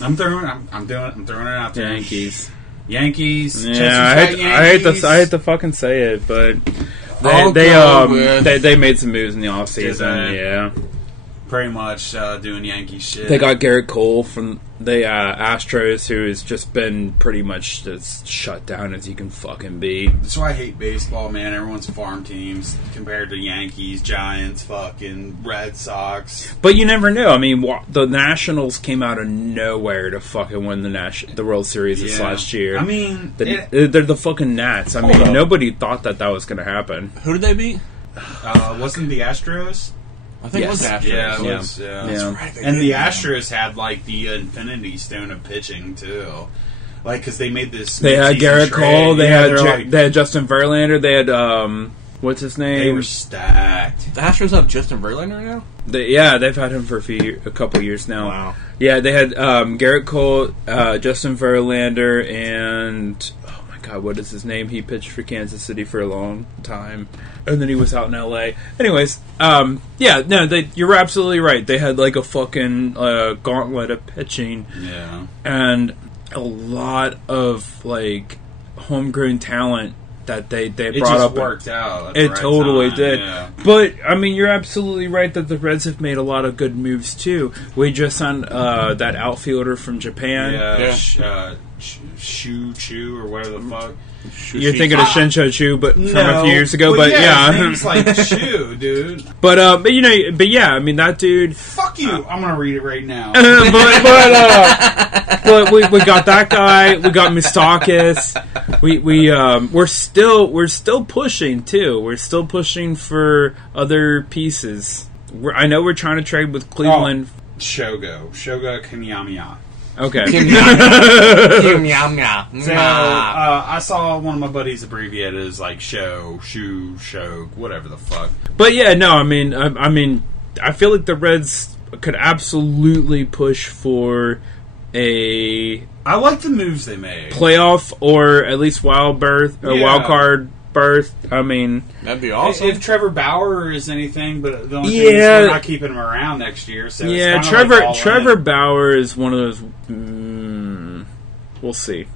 I'm throwing it out there. Yankees. Yankees. Yeah, I hate to fucking say it, but I'll they go with- they made some moves in the Did offseason. they? Yeah. Pretty much doing Yankee shit. They got Garrett Cole from the Astros, who has just been pretty much as shut down as you can fucking be. That's why I hate baseball, man. Everyone's farm teams compared to Yankees, Giants, fucking Red Sox. But you never know. I mean, the Nationals came out of nowhere to fucking win the World Series this last year. I mean, they're the fucking Nats. I Hold mean, up. nobody thought that was going to happen. Who did they beat? wasn't the Astros? I think it was the Yes. Astros. Yeah, it Yeah. was. Yeah. Yeah. Right, they And did, the yeah. Astros had like the Infinity Stone of pitching too, like because they made this. They had mid-season Garrett trade. Cole. They Yeah, had they're like- they had Justin Verlander. They had what's his name? They were stacked. The Astros have Justin Verlander now? They've had him for a couple years now. Wow. Yeah, they had Garrett Cole, Justin Verlander, and oh my God, what is his name? He pitched for Kansas City for a long time, and then he was out in L.A. Anyways, yeah, no, you're absolutely right. They had like a fucking gauntlet of pitching, and a lot of like homegrown talent that they brought up. It just worked out. It totally did. Yeah. But, I mean, you're absolutely right that the Reds have made a lot of good moves, too. We just signed that outfielder from Japan. Shu Chu or whatever the fuck. You're thinking of Shincho Chu, but from a few years ago. Well, but yeah, his name's like Shu, dude. But yeah, I mean that dude. Fuck you! I'm gonna read it right now. But we got that guy. We got Moustakis. We're still pushing too. We're still pushing for other pieces. I know we're trying to trade with Cleveland. Shoga Kanyamiya. Okay. So I saw one of my buddies abbreviate it as like show, whatever the fuck. But yeah, no, I mean, I feel like the Reds could absolutely push for a. I like the moves they made. Playoff or at least wild card berth. I mean, that'd be awesome if Trevor Bauer is anything. But the only thing is we're not keeping him around next year. So yeah, it's Trevor Bauer is one of those. We'll see.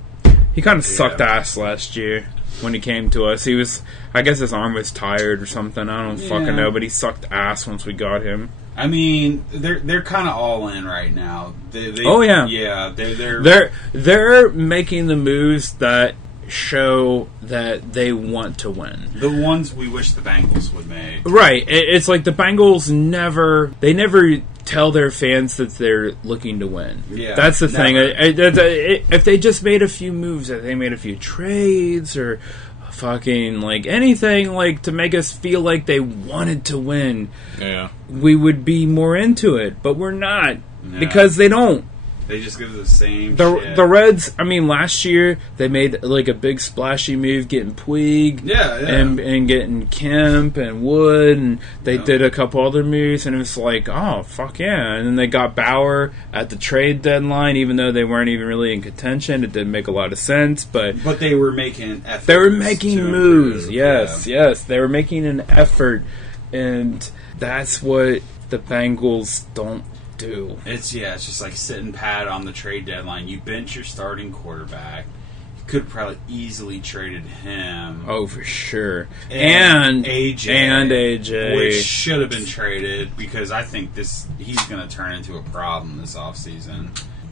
He kind of sucked ass last year when he came to us. He was, I guess, his arm was tired or something. I don't fucking know, but he sucked ass once we got him. I mean, they're kind of all in right now. They're making the moves that show that they want to win. The ones we wish the Bengals would make. Right. It's like the Bengals never tell their fans that they're looking to win. Yeah, that's the thing. If they just made a few moves, if they made a few trades or fucking like anything like to make us feel like they wanted to win, we would be more into it. But we're not because they don't. They just give the same shit. The Reds, I mean, last year they made like a big splashy move getting Puig and getting Kemp and Wood, and they did a couple other moves, and it was like, oh, fuck yeah. And then they got Bauer at the trade deadline, even though they weren't even really in contention. It didn't make a lot of sense, but they were making efforts. They were making moves, yes. They were making an effort, and that's what the Bengals don't do. It's just like sitting pat on the trade deadline. You bench your starting quarterback. You could have probably easily traded him. Oh, for sure. And AJ. Which should have been traded because I think he's going to turn into a problem this offseason.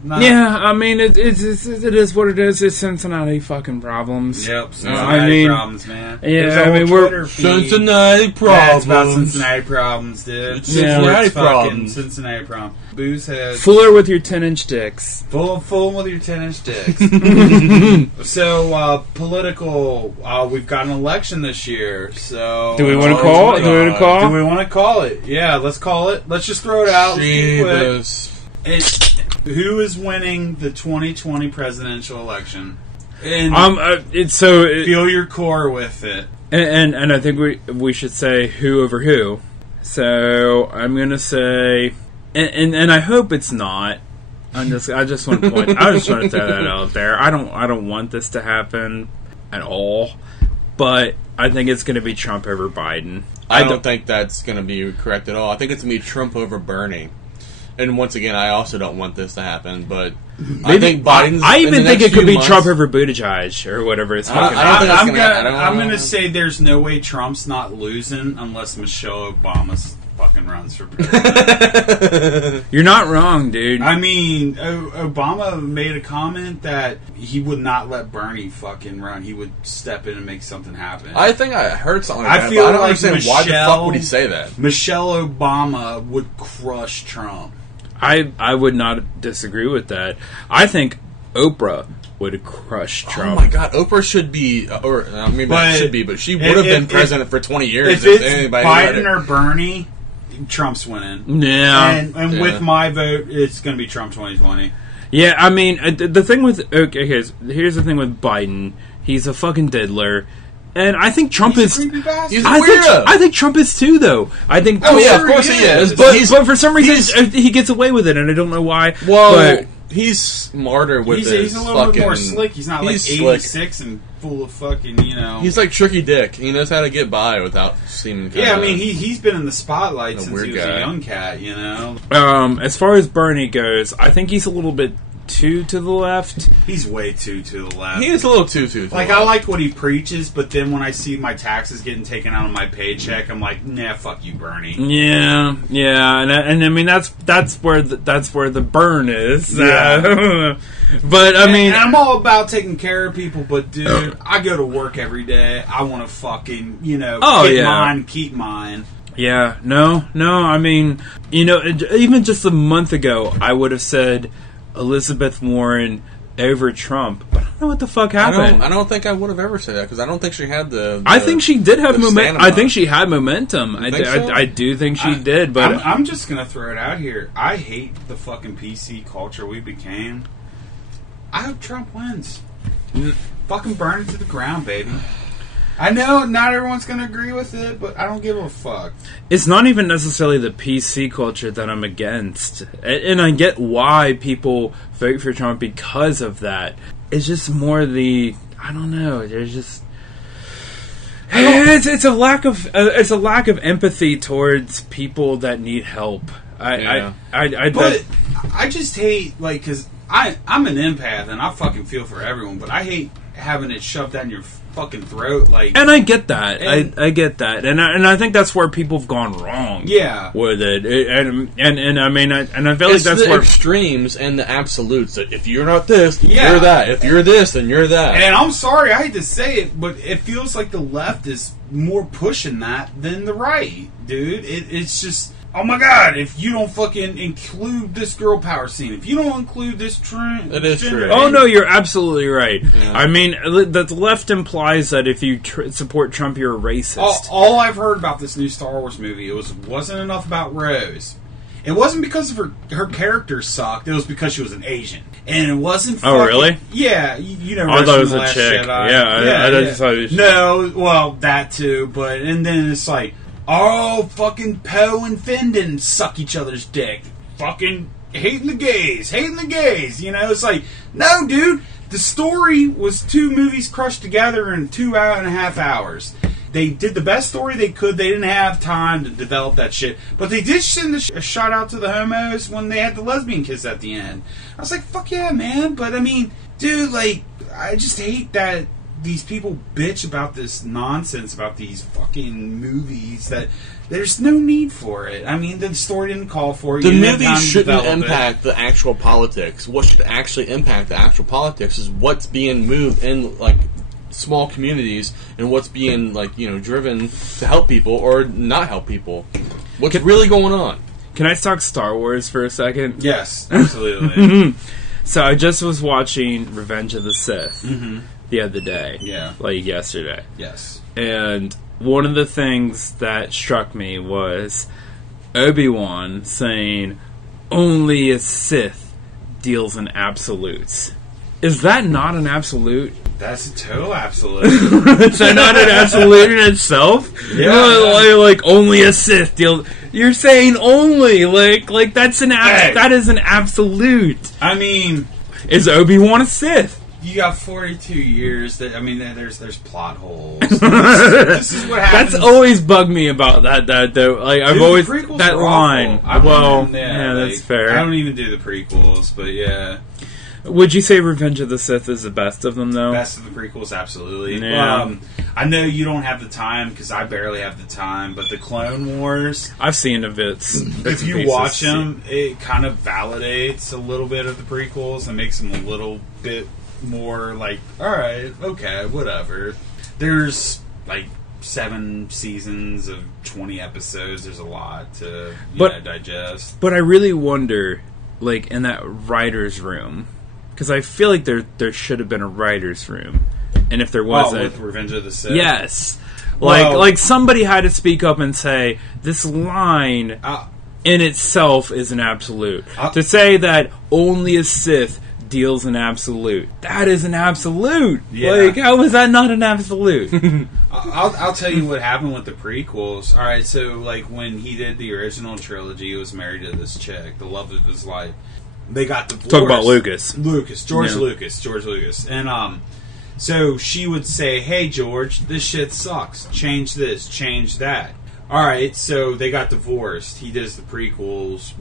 I mean, it is what it is. It's Cincinnati fucking problems. Yep, Cincinnati problems, man. Yeah, I mean, we're Cincinnati problems. Yeah, it's about Cincinnati problems, dude. It's Cincinnati problems. Cincinnati problems. Boozeheads. Fuller with your 10-inch dicks. Full with your 10-inch dicks. So, political. We've got an election this year. So, do we want to call it? Do we want to call it? Yeah, let's call it. Let's just throw it out. Who is winning the 2020 presidential election? And feel your core with it. And I think we should say who over who. So I'm gonna say, and I hope it's not. I just want to point. I just want to throw that out there. I don't want this to happen at all, but I think it's gonna be Trump over Biden. I don't think that's gonna be correct at all. I think it's gonna be Trump over Bernie. And once again, I also don't want this to happen, but I think Biden's. I even think it could be Trump over Buttigieg or whatever it's fucking. I'm going to say there's no way Trump's not losing unless Michelle Obama fucking runs for president. You're not wrong, dude. I mean, Obama made a comment that he would not let Bernie fucking run. He would step in and make something happen. I think I heard something like that. I don't understand why the fuck would he say that. Michelle Obama would crush Trump. I would not disagree with that. I think Oprah would crush Trump. Oh my god, Oprah should be, but she would have been president for 20 years. If it's Biden or Bernie, Trump's winning. Yeah. And with my vote, it's going to be Trump 2020. Yeah, I mean, the thing with... Okay, here's the thing with Biden. He's a fucking diddler. And I think Trump He's a creepy bastard. He's a weirdo. I think Trump is too, though. I think. Oh yeah, of course he is. But for some reason he gets away with it, and I don't know why. Well, He's smarter with he's a little bit more slick. He's not like 86 and full of fucking, He's like Tricky Dick. He knows how to get by without seeming Yeah, I mean, he's been in the spotlight since he was a young cat, As far as Bernie goes, I think he's a little bit too to the left. He's way too to the left. He is a little too to the left. I like what he preaches, but then when I see my taxes getting taken out of my paycheck, I'm like, nah, fuck you, Bernie. Yeah, and I mean that's where the burn is. Yeah. But I mean, and I'm all about taking care of people, but dude, I go to work every day. I want to fucking mine, keep mine. Yeah, no. I mean, even just a month ago, I would have said Elizabeth Warren over Trump, but I don't know what the fuck happened. I don't think I would have ever said that because I don't think she had the I think she did have momentum. I think she had momentum. I do think she did, but I'm just gonna throw it out here. I hate the fucking PC culture we became. I hope Trump wins. Fucking burn it to the ground, baby. I know not everyone's going to agree with it, but I don't give a fuck. It's not even necessarily the PC culture that I'm against. And I get why people vote for Trump because of that. It's just more I don't know, there's just... It's a lack of empathy towards people that need help. I just hate, because I'm an empath and I fucking feel for everyone, but I hate having it shoved down your fucking throat, and I get that. I get that, and I think that's where people have gone wrong. Yeah, with it, and I mean, I feel like that's the where extremes and the absolutes. That if you're not this, you're that. If you're this, then you're that. And I'm sorry, I hate to say it, but it feels like the left is more pushing that than the right, dude. It's just. Oh my god, if you don't fucking include this girl power scene, if you don't include this trend... It is true. Oh no, you're absolutely right. Yeah. I mean, the left implies that if you support Trump, you're a racist. All I've heard about this new Star Wars movie, wasn't enough about Rose. It wasn't because of her character sucked, it was because she was an Asian. And it wasn't fucking... Oh, really? Yeah, you know... I thought it was a chick. Jedi. Yeah, I just thought it was... No, well, that too, but... And then it's like... Oh, fucking Poe and Finn didn't suck each other's dick. Fucking hating the gays. It's like, no, dude. The story was 2 movies crushed together in 2.5 hours. They did the best story they could. They didn't have time to develop that shit. But they did send a shout out to the homos when they had the lesbian kiss at the end. I was like, fuck yeah, man. But, I mean, dude, I just hate that these people bitch about this nonsense about these fucking movies that there's no need for it. I mean, the story didn't call for it. The movies shouldn't impact the actual politics. What should actually impact the actual politics is what's being moved in small communities and what's being driven to help people or not help people. What's really going on? Can I talk Star Wars for a second? Yes, absolutely. So I just was watching Revenge of the Sith. The other day. Yeah. Yesterday. Yes. And one of the things that struck me was Obi-Wan saying, only a Sith deals in absolutes. Is that not an absolute? That's a total absolute. Is that not an absolute in itself? Yeah. Only a Sith deals... You're saying only. That's that is an absolute. I mean... Is Obi-Wan a Sith? You got 42 years. There's plot holes. This is what happens. That's always bugged me about that though. I've always that line. That's fair. I don't even do the prequels, but yeah. Would you say Revenge of the Sith is the best of them, though? Best of the prequels, absolutely. Yeah. I know you don't have the time, because I barely have the time, but the Clone Wars... I've seen the bits. If you watch them, it kind of validates a little bit of the prequels and makes them a little bit more alright, okay, whatever. There's, 7 seasons of 20 episodes. There's a lot to digest. But I really wonder, in that writer's room... Because I feel like there should have been a writer's room, and if there wasn't, with Revenge of the Sith, yes, somebody had to speak up and say this line in itself is an absolute. To say that only a Sith deals in absolute, that is an absolute. Yeah. How is that not an absolute? I'll tell you what happened with the prequels. All right, so when he did the original trilogy, he was married to this chick, the love of his life. They got divorced. Talk about Lucas. George Lucas. And so she would say, hey, George, this shit sucks. Change this, change that. Alright, so they got divorced. He does the prequels,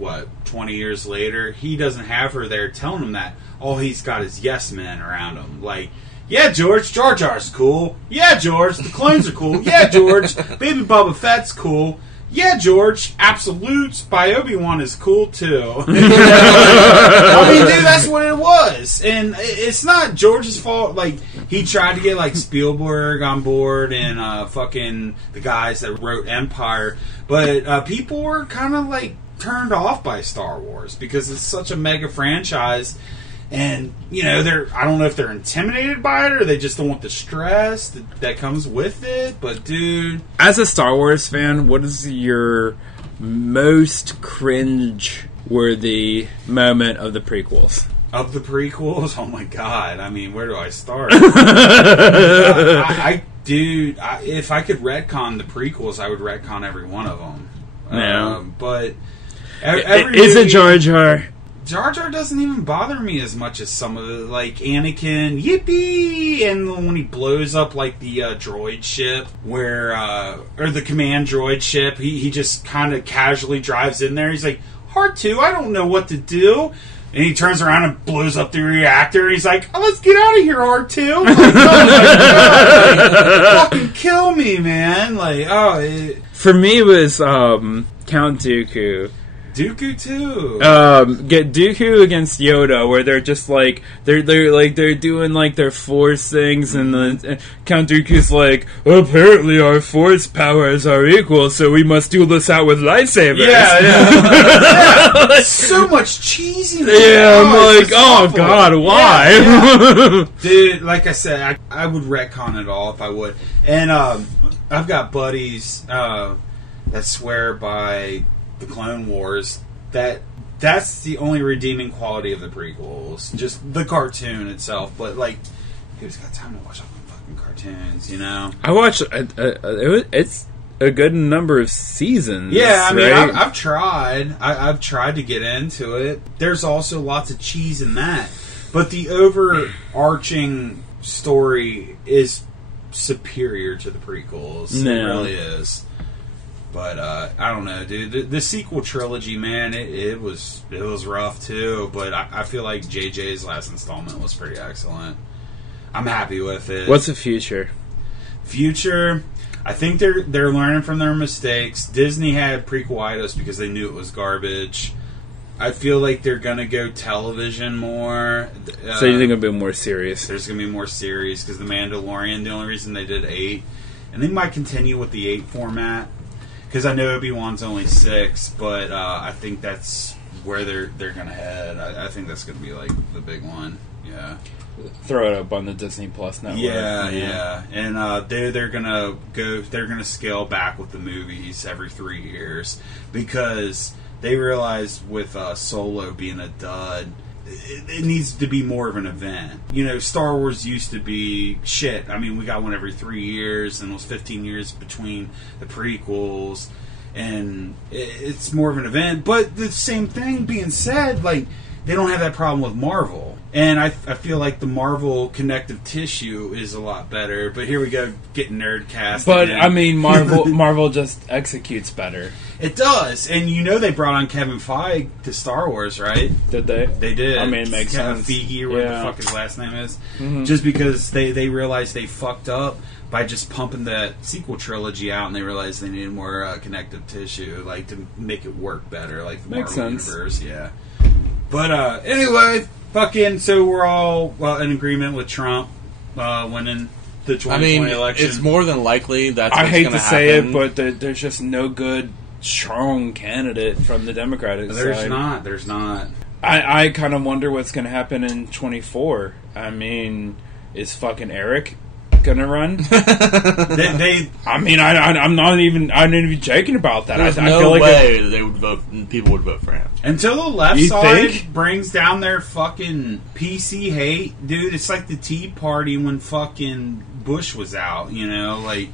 20 years later? He doesn't have her there telling him that. All he's got is yes men around him. Like, yeah, George, Jar Jar's cool. Yeah, George, the clones are cool. Yeah, George, Baby Boba Fett's cool. Yeah, George, Absolutes by Obi-Wan is cool, too. I mean, dude, that's what it was. And it's not George's fault. Like, he tried to get, like, Spielberg on board and fucking the guys that wrote Empire. But people were kind of, like, turned off by Star Wars because it's such a mega franchise. And, you know, I don't know if they're intimidated by it or they just don't want the stress that comes with it. But, dude. As a Star Wars fan, what is your most cringe-worthy moment of the prequels? Of the prequels? Oh, my God. I mean, where do I start? Dude, if I could retcon the prequels, I would retcon every one of them. Yeah. But Is it Jar Jar? Jar Jar doesn't even bother me as much as some of the, like, Anakin, yippee! And when he blows up, like, the droid ship, or the command droid ship, he just kind of casually drives in there. He's like, R2, I don't know what to do. And he turns around and blows up the reactor, and he's like, oh, let's get out of here, R2. I'm like, oh, my God. Like, fucking kill me, man. Like, For me, it was Count Dooku. Dooku too. Get Dooku against Yoda, where they're just like they're doing like their Force things, and Count Dooku's like, apparently our Force powers are equal, so we must duel this out with lightsabers. Yeah. So much cheesiness. Yeah, I'm like, oh God, why? Yeah. Dude, like I said, I would retcon it all if I would, and I've got buddies that swear by the Clone Wars, that's the only redeeming quality of the prequels. Just the cartoon itself. But, like, who's got time to watch all the fucking cartoons, you know? I watched, it's a good number of seasons. Yeah, I mean, right? I've tried. I've tried to get into it. There's also lots of cheese in that. But the overarching story is superior to the prequels. No. It really is. But I don't know, dude. The sequel trilogy, man, it was rough too. But I feel like JJ's last installment was pretty excellent. I'm happy with it. What's the future? Future, I think they're learning from their mistakes. Disney had prequelitis because they knew it was garbage. I feel like they're gonna go television more. So you think it'll be more serious? There's gonna be more serious because the Mandalorian. The only reason they did 8, and they might continue with the 8 format. Because I know Obi-Wan's only 6, but I think that's where they're going to head. I think that's going to be, like, the big one. Yeah. Throw it up on the Disney Plus network. Yeah. And they're going to go. They're going to scale back with the movies every 3 years because they realized with Solo being a dud, it needs to be more of an event. You know, Star Wars used to be shit. I mean, we got one every 3 years, and it was 15 years between the prequels, and it's more of an event. But the same thing being said, like, they don't have that problem with Marvel. And I feel like the Marvel connective tissue is a lot better. But here we go, getting nerdcast. But, again. I mean, Marvel just executes better. It does. And you know they brought on Kevin Feige to Star Wars, right? Did they? They did. I mean, it makes sense. Feige, or whatever the fuck his last name is. Mm-hmm. Just because they realized they fucked up by just pumping that sequel trilogy out, and they realized they needed more connective tissue, like, to make it work better, like the makes Marvel sense. universe. Yeah. But anyway, so we're all in agreement with Trump winning the 2020 election. It's more than likely that's what's I hate gonna to say happen. it, but there's just no good, strong candidate from the Democratic side. There's not. I kind of wonder what's going to happen in 24. I mean, is fucking Eric gonna run? I mean, I'm not even joking about that. There's I no feel like way they would vote. People would vote for him until the left You side think? brings down their fucking PC hate, dude. It's like the Tea Party when fucking Bush was out. You know, like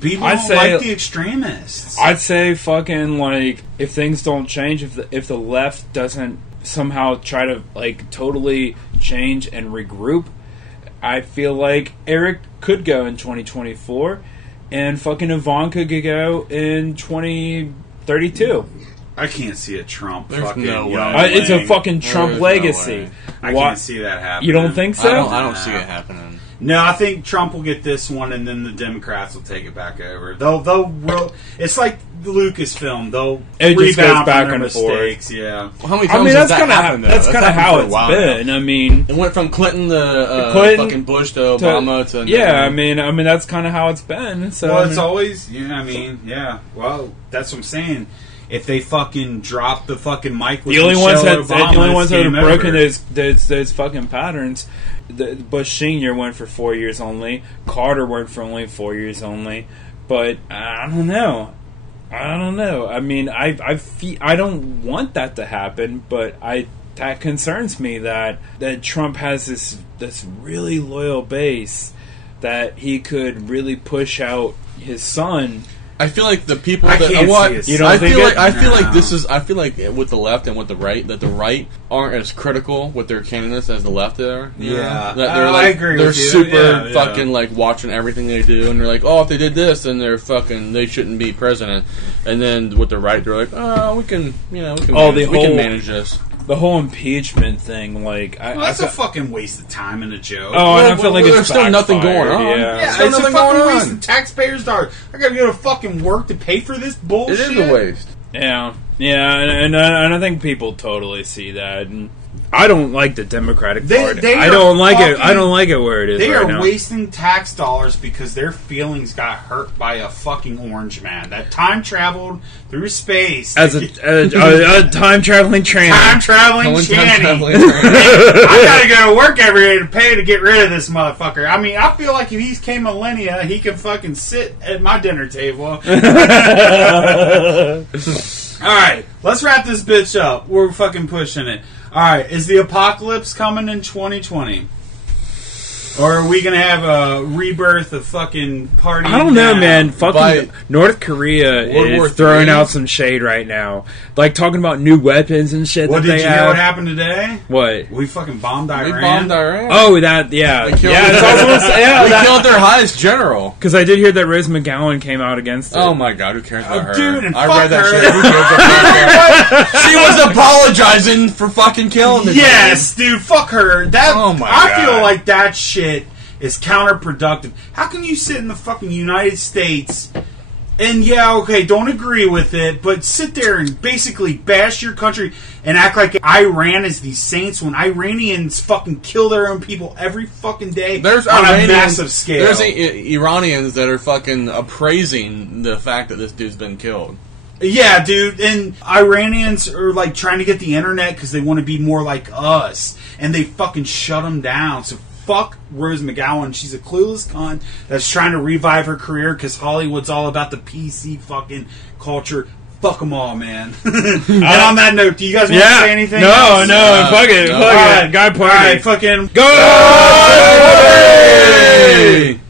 people don't like the extremists. I'd say fucking like if things don't change, if the left doesn't somehow try to like totally change and regroup, I feel like Eric could go in 2024, and fucking Ivanka could go in 2032. I can't see a Trump There's fucking no way. youngling. It's a fucking Trump There's legacy. no way. I Why- can't see that happening. You don't think so? I don't see it happening. No, I think Trump will get this one, and then the Democrats will take it back over. They'll it's like the Lucasfilm. They'll It just rebound goes back from their and forth. mistakes. Yeah. Well, how many I times mean, has that's that kind happened, though? of That's how happened for a it's while been. now. I mean, It went from Clinton to Clinton fucking Bush to Obama to yeah. I mean, that's kind of how it's been. So Well, I it's mean, always, yeah. Well, that's what I'm saying. If they fucking drop the fucking mic with the only ones Michelle that Obama, the only ones it's that have game broken over. those fucking patterns. The Bush Senior went for 4 years only. Carter went for only 4 years only. But I don't know. I mean, I don't want that to happen, but that concerns me that Trump has this really loyal base that he could really push out his son. I feel like the people I that can't what see it. You don't I think feel it? like I feel like No. this is I feel like with the left and with the right that the right aren't as critical with their candidates as the left are. You know? Yeah. That they're I like agree they're with you. super Yeah, yeah. fucking like watching everything they do, and they're like, oh, if they did this, then they're fucking they shouldn't be president. And then with the right, they're like, oh, we can Oh, manage, the we whole- can manage this. The whole impeachment thing, like, Well, that's a fucking waste of time and a joke. Oh, and I feel like there's it's still nothing backfired, going on. Yeah. Yeah, Still it's a nothing fucking going waste on. of taxpayers' dollars. I gotta go to fucking work to pay for this It bullshit. is a waste. Yeah, and I think people totally see that. And I don't like the Democratic Party. they I are don't like it. I fucking- don't like it where it is They right are now. wasting tax dollars because their feelings got hurt by a fucking orange man that time traveled through space As a time traveling trainer. time traveling Time Channy. traveling. I gotta go to work every day to pay to get rid of this motherfucker. I mean, I feel like if he's came millennia, he can fucking sit at my dinner table. Alright, let's wrap this bitch up. We're fucking pushing it. Alright, is the apocalypse coming in 2020? Or are we gonna have a rebirth of fucking party? I don't know, man. Fucking By North Korea World War is throwing III? out some shade right now, like talking about new weapons and shit. What that did they you have. hear? What happened today? What? We fucking bombed Iran. We bombed Iran. Oh, that yeah, We killed yeah. It's their- also, yeah, we killed their highest general. because I did hear that Rose McGowan came out against it. Oh my god, who cares about her? dude, and I fuck read that her. shit. Who cares about her? She was apologizing for fucking killing the Yes, dude, fuck her. That Oh my I God. feel like that shit is counterproductive. How can you sit in the fucking United States and don't agree with it, but sit there and basically bash your country and act like Iran is these saints when Iranians fucking kill their own people every fucking day There's on Iranians, a massive scale. There's Iranians that are fucking appraising the fact that this dude's been killed. Yeah, dude, and Iranians are like trying to get the internet because they want to be more like us, and they fucking shut them down. So fuck Rose McGowan. She's a clueless cunt that's trying to revive her career because Hollywood's all about the PC fucking culture. Fuck them all, man. And on that note, do you guys want to say anything? No, else? no, fuck it, no. fuck All right, it. Guy party. all right, fucking Go! Hey!